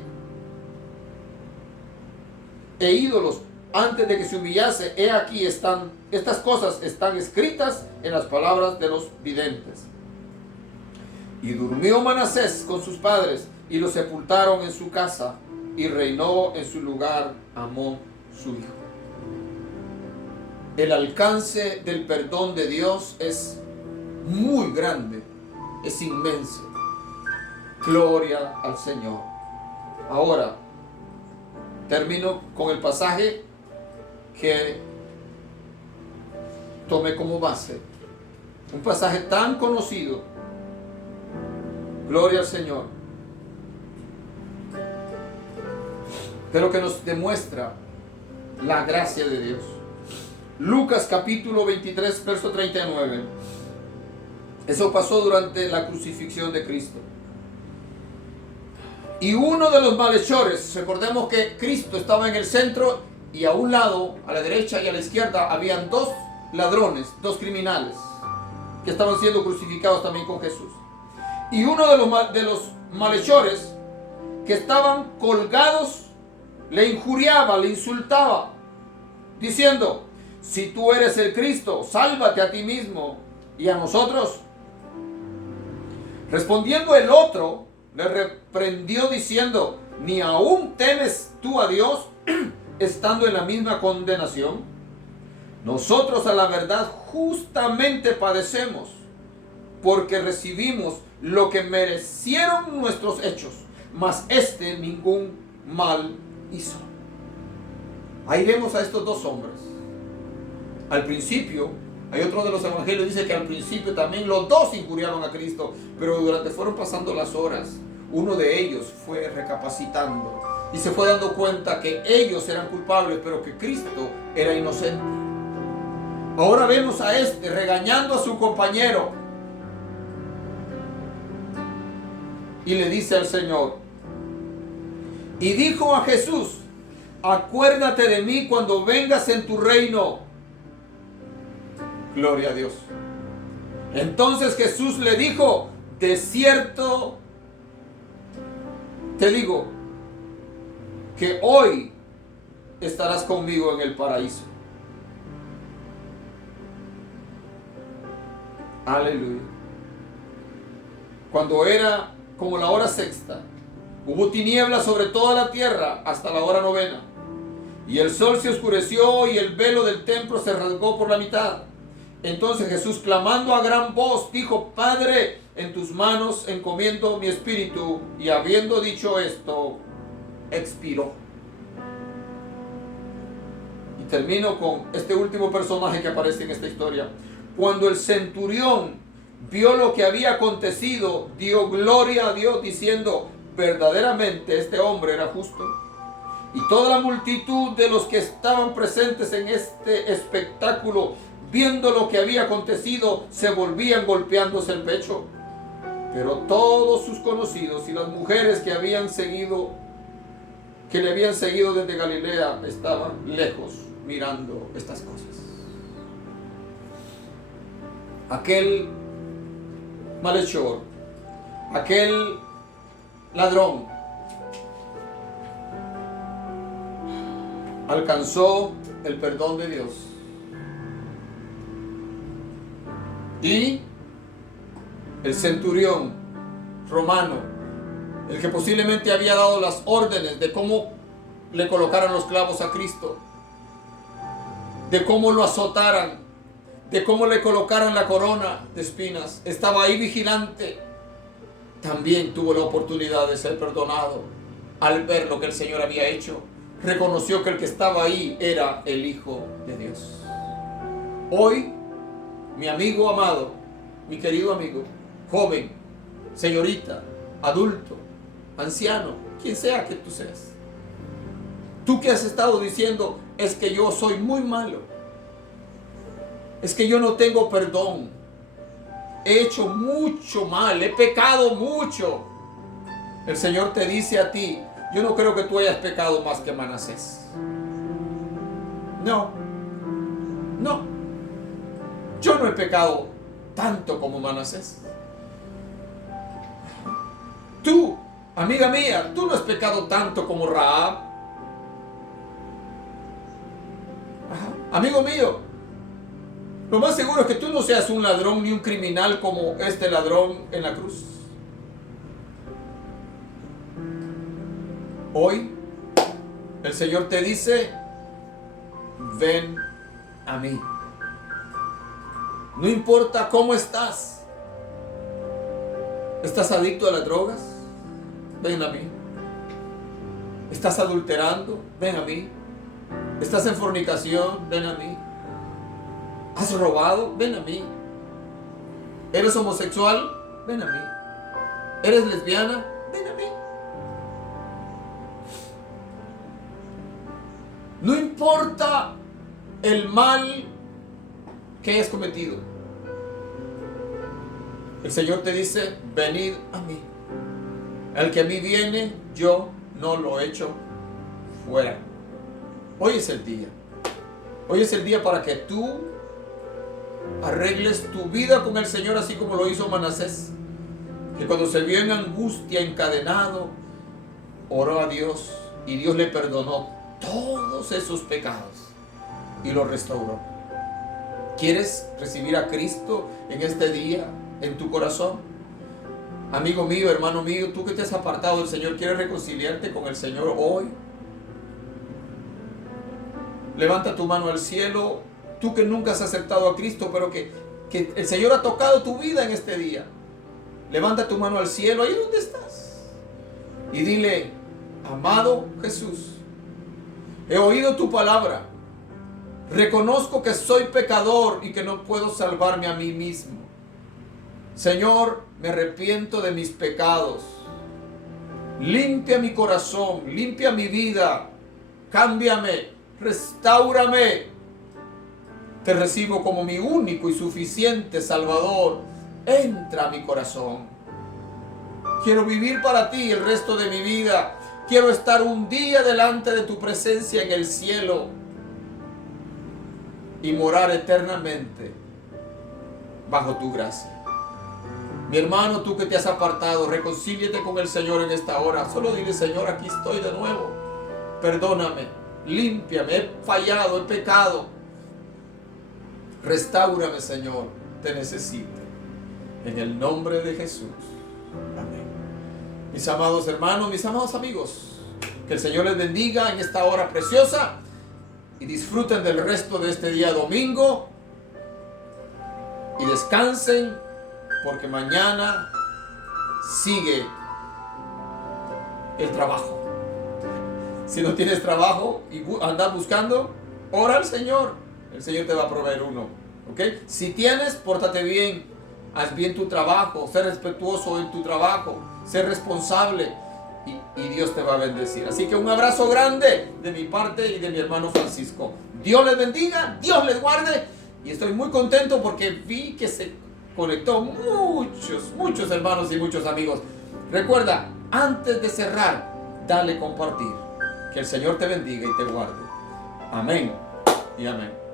E ídolos antes de que se humillase, he aquí estas cosas están escritas en las palabras de los videntes. Y durmió Manasés con sus padres, y lo sepultaron en su casa, y reinó en su lugar Amón su hijo. El alcance del perdón de Dios es muy grande, es inmenso. Gloria al Señor. Ahora, termino con el pasaje que tomé como base. Un pasaje tan conocido. Gloria al Señor. Pero que nos demuestra la gracia de Dios. Lucas capítulo 23, verso 39. Eso pasó durante la crucifixión de Cristo. Y uno de los malhechores, recordemos que Cristo estaba en el centro y a un lado, a la derecha y a la izquierda, habían dos ladrones, dos criminales que estaban siendo crucificados también con Jesús. Y uno de los malhechores que estaban colgados le injuriaba, le insultaba, diciendo: si tú eres el Cristo, sálvate a ti mismo y a nosotros. Respondiendo el otro, le reprendió diciendo: ¿ni aún temes tú a Dios, estando en la misma condenación? Nosotros a la verdad justamente padecemos, porque recibimos lo que merecieron nuestros hechos, mas este ningún mal hizo. Ahí vemos a estos dos hombres. Al principio, hay otro de los evangelios dice que al principio también los dos injuriaron a Cristo, pero durante fueron pasando las horas, uno de ellos fue recapacitando y se fue dando cuenta que ellos eran culpables, pero que Cristo era inocente. Ahora vemos a este regañando a su compañero y le dice al Señor: y dijo a Jesús: acuérdate de mí cuando vengas en tu reino. Gloria a Dios. Entonces Jesús le dijo: de cierto te digo que hoy estarás conmigo en el paraíso. Aleluya. Cuando era como la hora sexta, hubo tinieblas sobre toda la tierra hasta la hora novena. Y el sol se oscureció y el velo del templo se rasgó por la mitad. Entonces Jesús, clamando a gran voz, dijo: Padre, en tus manos encomiendo mi espíritu. Y habiendo dicho esto, expiró. Y termino con este último personaje que aparece en esta historia. Cuando el centurión vio lo que había acontecido, dio gloria a Dios, diciendo: verdaderamente este hombre era justo. Y toda la multitud de los que estaban presentes en este espectáculo, viendo lo que había acontecido, se volvían golpeándose el pecho. Pero todos sus conocidos y las mujeres que habían seguido que le habían seguido desde Galilea estaban lejos mirando estas cosas. Aquel malhechor, aquel ladrón, alcanzó el perdón de Dios. Y el centurión romano, el que posiblemente había dado las órdenes de cómo le colocaran los clavos a Cristo, de cómo lo azotaran, de cómo le colocaran la corona de espinas, estaba ahí vigilante, también tuvo la oportunidad de ser perdonado al ver lo que el Señor había hecho. Reconoció que el que estaba ahí era el Hijo de Dios. Hoy, mi amigo amado, mi querido amigo, joven, señorita, adulto, anciano, quien sea que tú seas, tú que has estado diciendo, es que yo soy muy malo, es que yo no tengo perdón, he hecho mucho mal, he pecado mucho. El Señor te dice a ti, yo no creo que tú hayas pecado más que Manasés. No, yo no he pecado tanto como Manasés. Tú, amiga mía, tú no has pecado tanto como Rahab. Amigo mío, lo más seguro es que tú no seas un ladrón ni un criminal como este ladrón en la cruz. Hoy el Señor te dice, ven a mí. No importa cómo estás. ¿Estás adicto a las drogas? Ven a mí. ¿Estás adulterando? Ven a mí. ¿Estás en fornicación? Ven a mí. ¿Has robado? Ven a mí. ¿Eres homosexual? Ven a mí. ¿Eres lesbiana? Ven a mí. No importa el mal que hayas cometido. El Señor te dice, venid a mí. El que a mí viene, yo no lo echo fuera. Hoy es el día. Hoy es el día para que tú arregles tu vida con el Señor, así como lo hizo Manasés, que cuando se vio en angustia, encadenado, oró a Dios y Dios le perdonó todos esos pecados y lo restauró. ¿Quieres recibir a Cristo en este día en tu corazón? Amigo mío, hermano mío, tú que te has apartado del Señor, ¿quieres reconciliarte con el Señor hoy? Levanta tu mano al cielo, tú que nunca has aceptado a Cristo, pero que el Señor ha tocado tu vida en este día. Levanta tu mano al cielo, ahí donde estás, y dile, amado Jesús, he oído tu palabra, reconozco que soy pecador y que no puedo salvarme a mí mismo. Señor, me arrepiento de mis pecados. Limpia mi corazón, limpia mi vida, cámbiame, restáurame. Te recibo como mi único y suficiente Salvador. Entra a mi corazón. Quiero vivir para ti el resto de mi vida. Quiero estar un día delante de tu presencia en el cielo y morar eternamente bajo tu gracia. Mi hermano, tú que te has apartado, reconcíliate con el Señor en esta hora. Solo dile, Señor, aquí estoy de nuevo. Perdóname, límpiame, he fallado, he pecado. Restáurame, Señor, te necesito. En el nombre de Jesús. Amén. Mis amados hermanos, mis amados amigos, que el Señor les bendiga en esta hora preciosa y disfruten del resto de este día domingo y descansen, porque mañana sigue el trabajo. Si no tienes trabajo y andas buscando, ora al Señor. El Señor te va a proveer uno. ¿Ok? Si tienes, pórtate bien. Haz bien tu trabajo. Sé respetuoso en tu trabajo. Sé responsable. Y Dios te va a bendecir. Así que un abrazo grande de mi parte y de mi hermano Francisco. Dios les bendiga. Dios les guarde. Y estoy muy contento porque vi que se conectó muchos hermanos y muchos amigos. Recuerda, antes de cerrar, dale compartir. Que el Señor te bendiga y te guarde. Amén y amén.